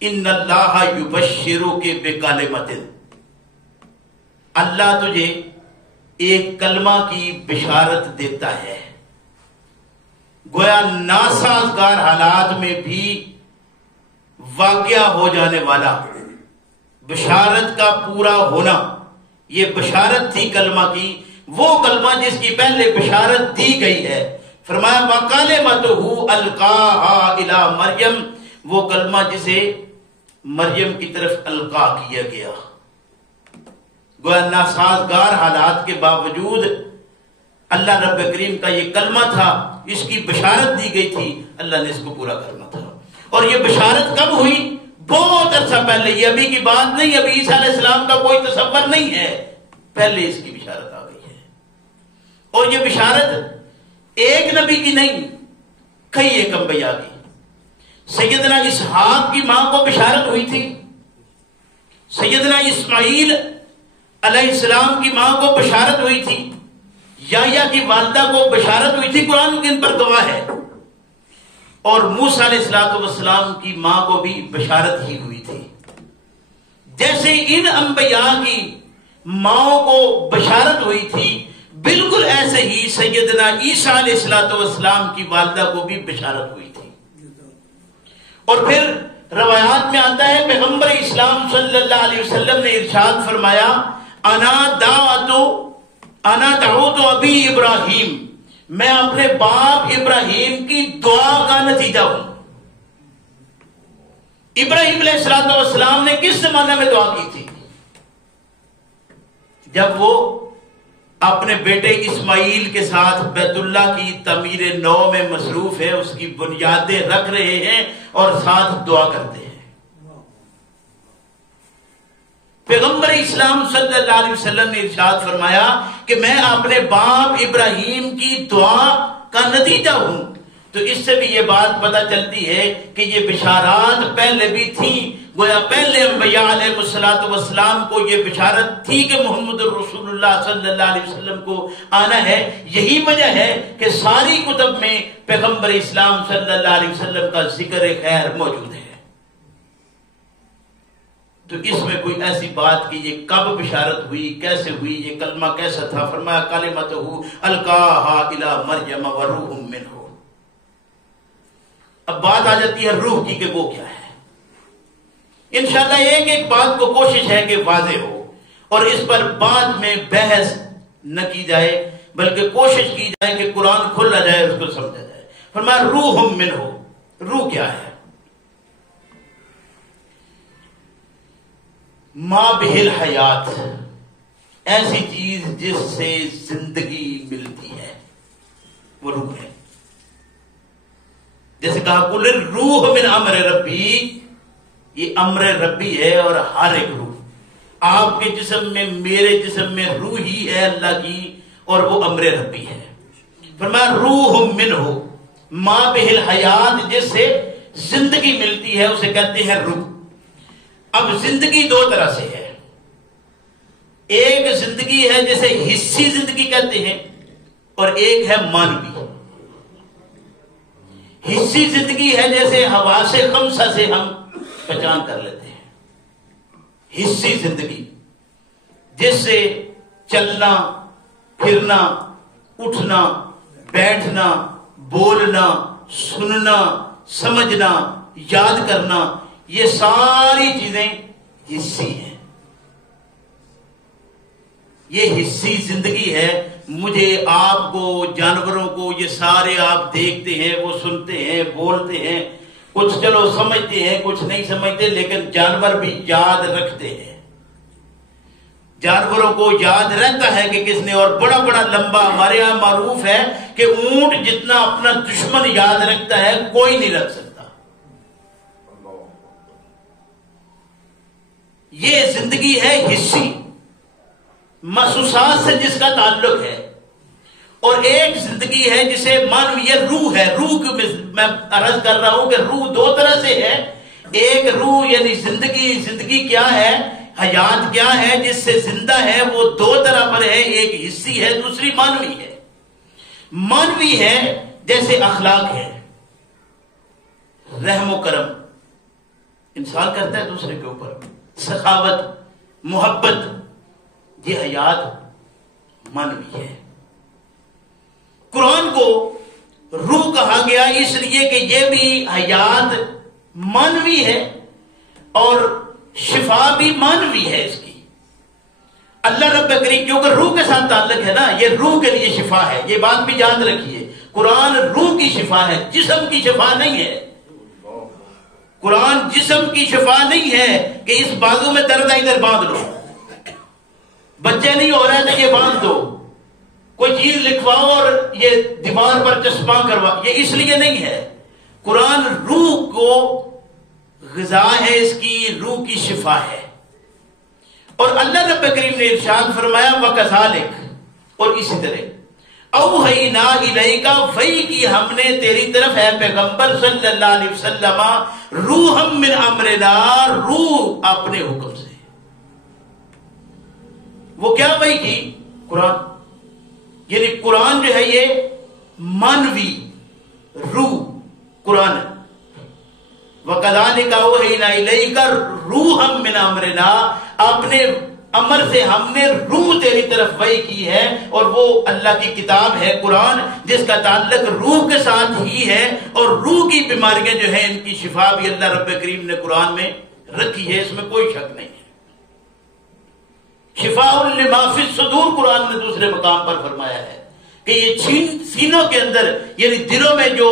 ان اللہ یبشرک بکلمۃ، اللہ تجھے ایک کلمہ کی بشارت دیتا ہے۔ گویا ناسازگار حالات میں بھی واقعہ ہو جانے والا بشارت کا پورا ہونا، یہ بشارت تھی کلمہ کی، وہ کلمہ جس کی پہلے بشارت دی گئی ہے۔ فرمایا وَكَلِمَتُهُ أَلْقَاهَا إِلَى مریم، وہ کلمہ جسے مریم کی طرف القا کیا گیا۔ گویا ناسازگار حالات کے باوجود اللہ رب کریم کا یہ کلمہ تھا، اس کی بشارت دی گئی تھی، اللہ نے اس کو پورا کرنا تھا۔ اور یہ بشارت کب ہوئی؟ بہت عرصہ پہلے، یہ ابھی کی بات نہیں، ابھی عیسیٰ علیہ السلام کا کوئی تصور نہیں ہے، پہلے اس کی بشارت آ گئی ہے۔ اور یہ بشارت ایک نبی کی نہیں، کئی ایک انبیاء کی۔ سیدنا اسحاق کی ماں کو بشارت ہوئی تھی، سیدنا اسماعیل علیہ السلام کی ماں کو بشارت ہوئی تھی، یحییٰ کی والدہ کو بشارت ہوئی تھی، قرآن ان پر گواہ ہے، اور موسیٰ علیہ السلام کی ماں کو بھی بشارت ہی ہوئی تھی۔ جیسے ان انبیاء کی ماں کو بشارت ہوئی تھی، بالکل ایسے ہی سیدنا عیسیٰ علیہ السلام کی والدہ کو بھی بشارت ہوئی تھی۔ اور پھر روایات میں آتا ہے پیغمبر اسلام صلی اللہ علیہ وسلم نے ارشاد فرمایا انا دعوت ابی ابراہیم، میں اپنے باپ ابراہیم کی دعا کا نتیجہ ہوں۔ ابراہیم علیہ السلام نے کس زمانے میں دعا کی تھی؟ جب وہ اپنے بیٹے اسماعیل کے ساتھ بیت اللہ کی تعمیر نو میں مصروف ہے، اس کی بنیادیں رکھ رہے ہیں اور ساتھ دعا کرتے ہیں۔ پیغمبر اسلام صلی اللہ علیہ وسلم نے ارشاد فرمایا کہ میں اپنے باپ ابراہیم کی دعا کا نتیجہ ہوں۔ تو اس سے بھی یہ بات پتہ چلتی ہے کہ یہ بشارات پہلے بھی تھیں، گویا پہلے انبیاء علیہ السلام کو یہ بشارت تھی کہ محمد رسول اللہ صلی اللہ علیہ وسلم کو آنا ہے۔ یہی وجہ ہے کہ ساری کتب میں پیغمبر اسلام صلی اللہ علیہ وسلم کا ذکر خیر موجود ہے۔ تو اس میں کوئی ایسی بات کہ یہ کب بشارت ہوئی، کیسے ہوئی، یہ کلمہ کیسا تھا؟ فرمایا کلمتہ القاہا الی مریم وروح منہ۔ اب بات آ جاتی ہے روح کی کہ وہ کیا ہے۔ انشاءاللہ ایک ایک بات کو کوشش ہے کہ واضح ہو اور اس پر بعد میں بحث نہ کی جائے، بلکہ کوشش کی جائے کہ قرآن کھلا جائے، اس کو سمجھا جائے۔ فرمایا روح منہ، روح کیا ہے؟ ما بہل حیات، ایسی چیز جس سے زندگی ملتی ہے، وہ روح ہے۔ جیسے کہا قل الروح من امر ربی، یہ امر ربی ہے اور ہر ایک روح، آپ کے جسم میں میرے جسم میں روح ہی ہے اللہ کی، اور وہ امر ربی ہے۔ فرمایا روح منہ، ما بہل حیات، جس سے زندگی ملتی ہے اسے کہتے ہیں روح۔ اب زندگی دو طرح سے ہے، ایک زندگی ہے جسے حسی زندگی کہتے ہیں اور ایک ہے مانوی۔ حسی زندگی ہے جیسے حواس خمسہ سے ہم پہچان کر لیتے ہیں، حسی زندگی جس سے چلنا، پھرنا، اٹھنا، بیٹھنا، بولنا، سننا، سمجھنا، یاد کرنا، یہ ساری چیزیں حسی ہیں۔ یہ حسی زندگی ہے۔ مجھے، آپ کو، جانوروں کو، یہ سارے آپ دیکھتے ہیں، وہ سنتے ہیں، بولتے ہیں، کچھ چلو سمجھتے ہیں، کچھ نہیں سمجھتے، لیکن جانور بھی یاد رکھتے ہیں۔ جانوروں کو یاد رہتا ہے کہ کس نے، اور بڑا بڑا لمبا، ہمارے ہاں معروف ہے کہ اونٹ جتنا اپنا دشمن یاد رکھتا ہے کوئی نہیں رکھ سکتا۔ یہ زندگی ہے حسی، محسوسات سے جس کا تعلق ہے، اور ایک زندگی ہے جسے مانوی، یہ روح ہے۔ روح کو میں عرض کر رہا ہوں کہ روح دو طرح سے ہے، ایک روح یعنی زندگی کیا ہے، حیات کیا ہے جس سے زندہ ہے، وہ دو طرح پر ہے، ایک حسی ہے، دوسری مانوی ہے۔ مانوی ہے جیسے اخلاق ہے، رحم و کرم انسان کرتا ہے دوسرے کے اوپر، سخاوت، محبت، یہ حیات مانوی ہے۔ قرآن کو روح کہا گیا اس لیے کہ یہ بھی حیات مانوی ہے اور شفا بھی مانوی ہے اس کی۔ اللہ رب کریم، کیونکہ روح کے ساتھ تعلق ہے نا، یہ روح کے لیے شفا ہے، یہ بات بھی یاد رکھیے۔ قرآن روح کی شفا ہے، جسم کی شفا نہیں ہے۔ قرآن جسم کی شفا نہیں ہے کہ اس بازو میں درد ہے ادھر باندھ لو، بچے نہیں ہو رہا ہے تو یہ باندھ دو، کوئی چیز لکھواؤ اور یہ دیوار پر چسپاں کروا، یہ اس لیے نہیں ہے۔ قرآن روح کو غذا ہے، اس کی روح کی شفا ہے۔ اور اللہ رب کریم نے ارشاد فرمایا وَكَذَلِكَ، اور اسی طرح اوحینا الیک، وحی کی ہم نے تیری طرف ہے پیغمبر صلی اللہ علیہ وسلم، روحا من امرنا، روح اپنے حکم سے۔ وہ کیا وحی کی؟ قرآن، یعنی قرآن جو ہے یہ مانوی روح قرآن۔ وَكَذَلِكَ أَوْحَيْنَا إِلَيْكَ رُوحًا مِّنْ أَمْرِنَا، اپنے امر سے ہم نے روح تیری طرف وحی کی ہے، اور وہ اللہ کی کتاب ہے قرآن، جس کا تعلق روح کے ساتھ ہی ہے، اور روح کی بیماریاں جو ہیں ان کی شفا بھی اللہ رب کریم نے قرآن میں رکھی ہے، اس میں کوئی شک نہیں ہے۔ شفاء لما فی الصدور قرآن نے دوسرے مقام پر فرمایا ہے کہ یہ سینوں کے اندر یعنی دلوں میں جو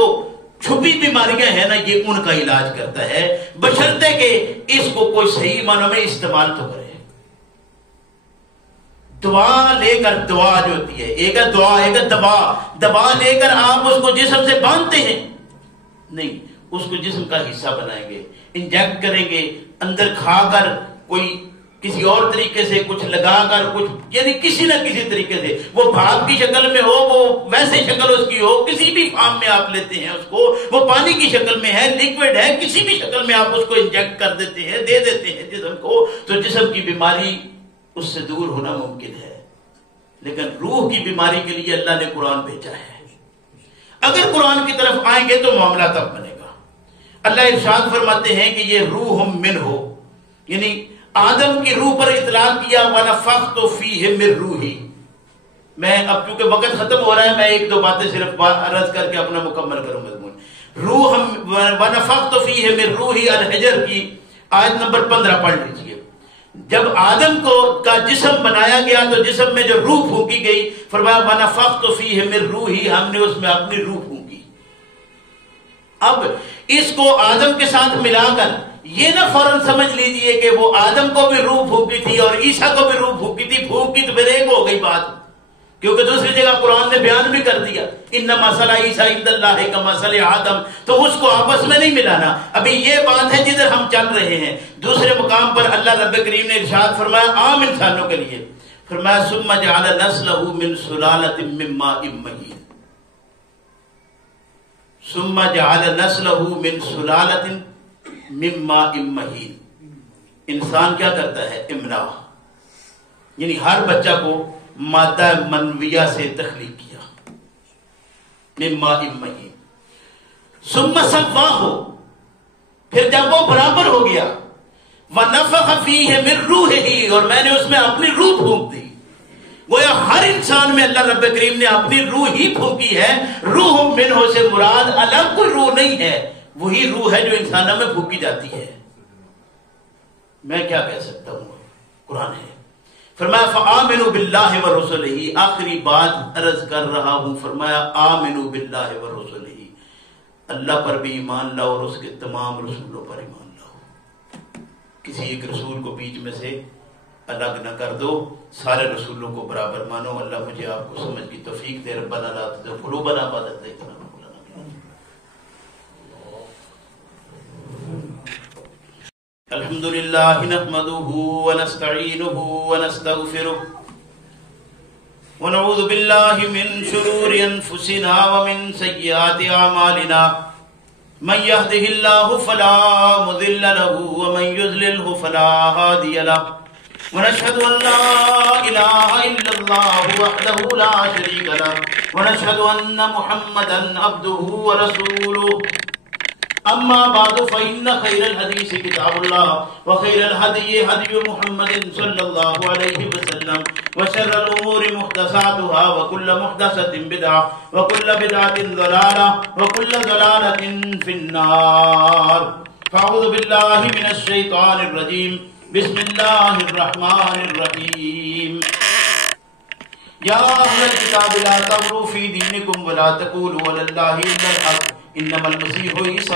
چھپی بیماریاں ہیں نا، یہ ان کا علاج کرتا ہے، بشرطے کہ اس کو کوئی صحیح معنوں میں استعمال تو کرے۔ دعا لے کر، دعا جو ہوتی ہے ایک ہے دعا، ایک ہے دوا، دوا لے کر آپ اس کو جسم سے باندھتے ہیں نہیں، اس کو جسم کا حصہ بنائیں گے، انجیکٹ کریں گے، اندر کھا کر کوئی کسی اور طریقے سے کچھ لگا کر کچھ یعنی کسی نہ کسی طریقے سے، وہ بھاپ کی شکل میں ہو، وہ ویسے شکل اس کی ہو، کسی بھی فارم میں آپ لیتے ہیں اس کو، وہ پانی کی شکل میں ہے، لیکوڈ ہے، کسی بھی شکل میں آپ اس کو انجیکٹ کر دیتے ہیں، دے دیتے ہیں جسم کو، تو جسم کی بیماری اس سے دور ہونا ممکن ہے۔ لیکن روح کی بیماری کے لیے اللہ نے قرآن بھیجا ہے۔ اگر قرآن کی طرف آئیں گے تو معاملہ تب بنے گا۔ اللہ ارشاد فرماتے ہیں کہ یہ روح منہ ہو، یعنی آدم کی روح پر اطلاق کیا، وَنَفَخْتُ فِيهِ مِن رُوحِي۔ میں اب کیونکہ وقت ختم ہو رہا ہے، میں ایک دو باتیں صرف عرض کر کے اپنا مکمل کروں مضمون۔ روح وَنَفَخْتُ فِيهِ مِن رُوحِي الحجر کی آیت نمبر 15 پڑھ لیجیے۔ جب آدم کا جسم بنایا گیا تو جسم میں جو روح پھونکی گئی، فرمایا وَنَفَخْتُ فِيهِ مِن رُوحِي، ہم نے اس میں اپنی روح پھونکی۔ اب اس کو آدم کے ساتھ ملا کر یہ نہ فوراً سمجھ لیجئے کہ وہ آدم کو بھی روح پھونکی تھی اور عیسیٰ کو بھی روح پھونکی تھی، پھونکی تو پھر ایک ہو گئی بات، کیونکہ دوسری جگہ قرآن نے بیان بھی کر دیا ان مثل عیسیٰ عند اللہ کمثل آدم، تو اس کو آپس میں نہیں ملانا۔ ابھی یہ بات ہے جدھر ہم چل رہے ہیں۔ دوسرے مقام پر اللہ رب کریم نے ارشاد فرمایا عام انسانوں کے لیے، فرمایا ثم جعل نسلہ من سلالۃ من ماء مہین، ثم جعل نسلہ من سلالۃ من ماء مہین۔ انسان کیا کرتا ہے؟ امنا، یعنی ہر بچہ کو مادہ منویہ سے تخلیق کیا، من ماء مہین، ثم سواہ، پھر جب وہ برابر ہو گیا، وَنَفَخَ فِيهِ مِن رُوحِهِ، اور میں نے اس میں اپنی روح پھونک دی۔ گویا ہر انسان میں اللہ رب کریم نے اپنی روح ہی پھونکی ہے۔ روح منہ سے مراد الگ کوئی روح نہیں ہے، وہی روح ہے جو انسانوں میں پھونکی جاتی ہے۔ میں کیا کہہ سکتا ہوں، قرآن ہے۔ فرمایا فآمنوا باللہ ورسلہ، آخری بات عرض کر رہا ہوں، فرمایا آمنوا باللہ ورسلہ، اللہ پر بھی ایمان لاؤ اور اس کے تمام رسولوں پر ایمان لاؤ۔ کسی ایک رسول کو بیچ میں سے الگ نہ کر دو، سارے رسولوں کو برابر مانو۔ اللہ مجھے آپ کو سمجھ کی توفیق دے، ربنا لا تزغ قلوبنا بعد إذ هديتنا وهب لنا من لدنك۔ الحمد لله نحمده ونستعينه ونستغفره ونعوذ بالله من شرور أنفسنا ومن سيئات أعمالنا، من يهده الله فلا مضل له ومن يضلله فلا هادي له، ونشهد أن لا إله إلا الله وحده لا شريك له، ونشهد أن محمدا عبده ورسوله، أما بعد فإن خير الحديث كتاب الله، وخير الهدي هدي محمد صلى الله عليه وسلم، وشر الأمور محدثاتها، وكل محدثة بدعة، وكل بدعة ضلالة، وكل ضلالة في النار۔ فأعوذ بالله من الشيطان الرجيم، بسم الله الرحمن الرحيم۔ يا أهل الكتاب لا تغلوا في دينكم ولا تقولوا على الله إلا الحق، إنما المسيح عيسى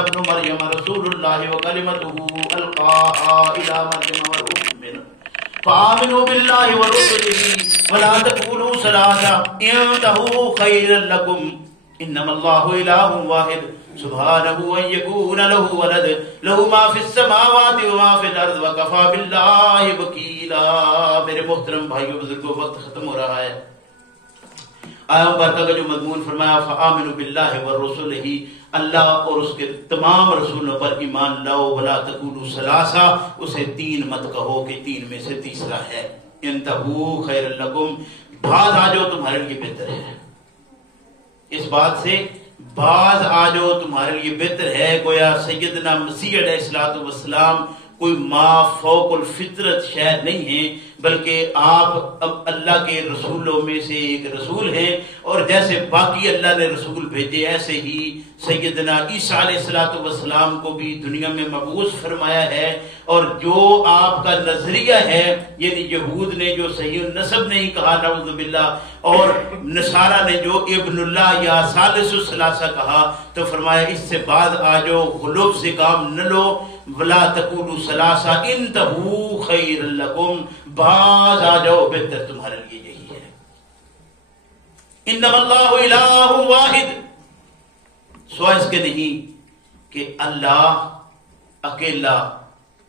ابن مريم رسول الله وكلمته ألقاها إلى مريم وروح منه، فآمنوا بالله ورسله ولا تقولوا ثلاثة انتهوا خيرا لكم، إنما الله إله واحد سبحانه أن يكون له ولد، له ما في السماوات وما في الأرض وكفى بالله وكيلا۔ میرے محترم بھائیو بزرگوں، وقت ختم ہو رہا ہے۔ آیا مبارکہ کا جو مضمون فرمایا فآمنوا باللہ ورسلہ، اللہ اور اس کے تمام رسولوں پر ایمان لاؤ، ولا تقولوا ثلاثہ، اسے تین مت کہو کہ تین میں سے تیسرا ہے، انتہوا خیر لکم، باز آ جاؤ تمہارے لیے بہتر ہے، اس بات سے باز آ جاؤ تمہارے لیے بہتر ہے۔ گویا سیدنا مسیح علیہ الصلوۃ والسلام کوئی ما فوق الفطرت شاید نہیں ہیں، بلکہ آپ اب اللہ کے رسولوں میں سے ایک رسول ہیں، اور جیسے باقی اللہ نے رسول بھیجے ایسے ہی سیدنا عیسیٰ علیہ السلام کو بھی دنیا میں مبعوث فرمایا ہے۔ اور جو آپ کا نظریہ ہے، یعنی یہود نے جو صحیح النسب نہیں کہا نعوذ باللہ، اور نصارہ نے جو ابن اللہ یا ثالث الثلاثہ کہا، تو فرمایا اس سے بعد آ جاؤ، غلوب سے کام نہ لو، ولا تقولوا ثلاثہ انتہوا خیر لکم، باز آ جاؤ، بہتر تمہارے لیے یہی ہے۔ انما اللہ الہ واحد، سوائے اس کے نہیں کہ اللہ اکیلا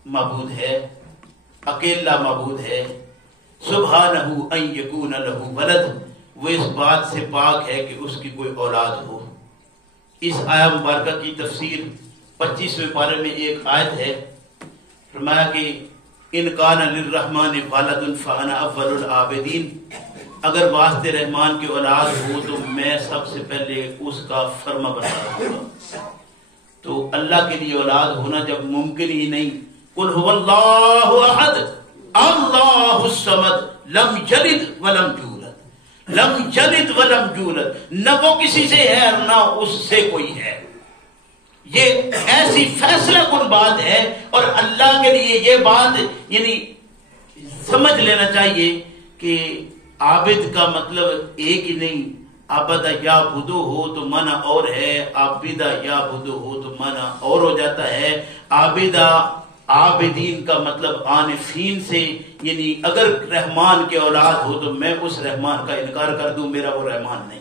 معبود ہے، اکیلا معبود ہے۔ سبحانہ ان یکون لہ ولد، وہ اس بات سے پاک ہے کہ اس کی کوئی اولاد ہو۔ اس آیہ مبارکہ کی تفسیر 25ویں پارے میں ایک آیت ہے، فرمایا کہ ان کان للرحمن ولد فانا اول العابدین، اگر واسطے رحمان کی اولاد ہو تو میں سب سے پہلے اس کا فرما بردار ہوگا۔ تو اللہ کے لیے اولاد ہونا جب ممکن ہی نہیں، قل هو اللہ احد اللہ الصمد لم یلد ولم یولد، لم یلد ولم یولد، نہ وہ کسی سے ہے اور نہ اس سے کوئی ہے۔ یہ ایسی فیصلہ کن بات ہے، اور اللہ کے لیے یہ بات یعنی سمجھ لینا چاہیے کہ عابد کا مطلب ایک ہی نہیں، عبدہ یا بدو ہو تو معنی اور ہے، عابدہ یا بدو ہو تو معنی اور ہو جاتا ہے۔ عابدہ عابدین کا مطلب عانفین سے، یعنی اگر رحمان کے اولاد ہو تو میں اس رحمان کا انکار کر دوں، میرا وہ رحمان نہیں،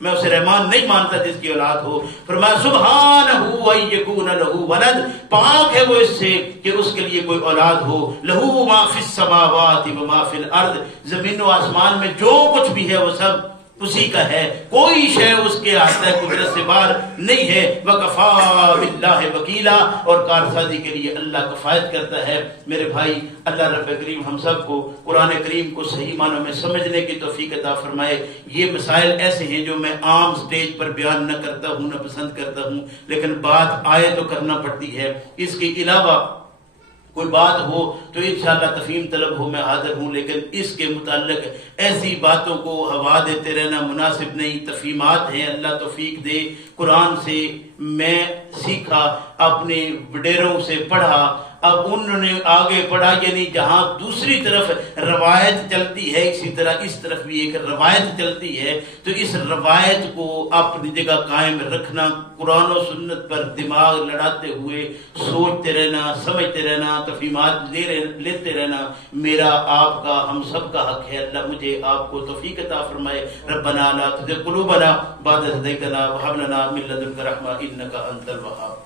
میں اسے رحمان نہیں مانتا جس کی اولاد ہو۔ فرمایا سبحانہ ان یکون لہ ولد، پاک ہے وہ اس سے کہ اس کے لیے کوئی اولاد ہو۔ لہ ما فی السماوات و ما فی الارض، زمین و آسمان میں جو کچھ بھی ہے وہ سب اسی کا ہے، کوئی شے اس کے آتا قدرت سے باہر نہیں ہے۔ وکفا باللہ وکیلا، اور کارسازی کے لیے اللہ کفایت کرتا ہے۔ میرے بھائی، اللہ رب کریم ہم سب کو قرآن کریم کو صحیح معنوں میں سمجھنے کی توفیق عطا فرمائے۔ یہ مسائل ایسے ہیں جو میں عام سٹیج پر بیان نہ کرتا ہوں، نہ پسند کرتا ہوں، لیکن بات آئے تو کرنا پڑتی ہے۔ اس کے علاوہ کوئی بات ہو تو انشاءاللہ تفہیم طلب ہو میں حاضر ہوں، لیکن اس کے متعلق ایسی باتوں کو ہوا دیتے رہنا مناسب نہیں۔ تفہیمات ہیں، اللہ توفیق دے۔ قرآن سے میں سیکھا، اپنے وڈیروں سے پڑھا، اب انہوں نے آگے پڑھا، یعنی جہاں دوسری طرف روایت چلتی ہے اسی طرح اس طرف بھی ایک روایت چلتی ہے، تو اس روایت کو اپنی جگہ قائم رکھنا، قرآن و سنت پر دماغ لڑاتے ہوئے سوچتے رہنا، سمجھتے رہنا، تفہیمات لیتے رہنا میرا، آپ کا، ہم سب کا حق ہے۔ اللہ مجھے آپ کو توفیق عطا فرمائے۔ ربنا لا تزغ قلوبنا بعد إذ هديتنا وهب لنا من لدنك رحمة إنك أنت الوهاب۔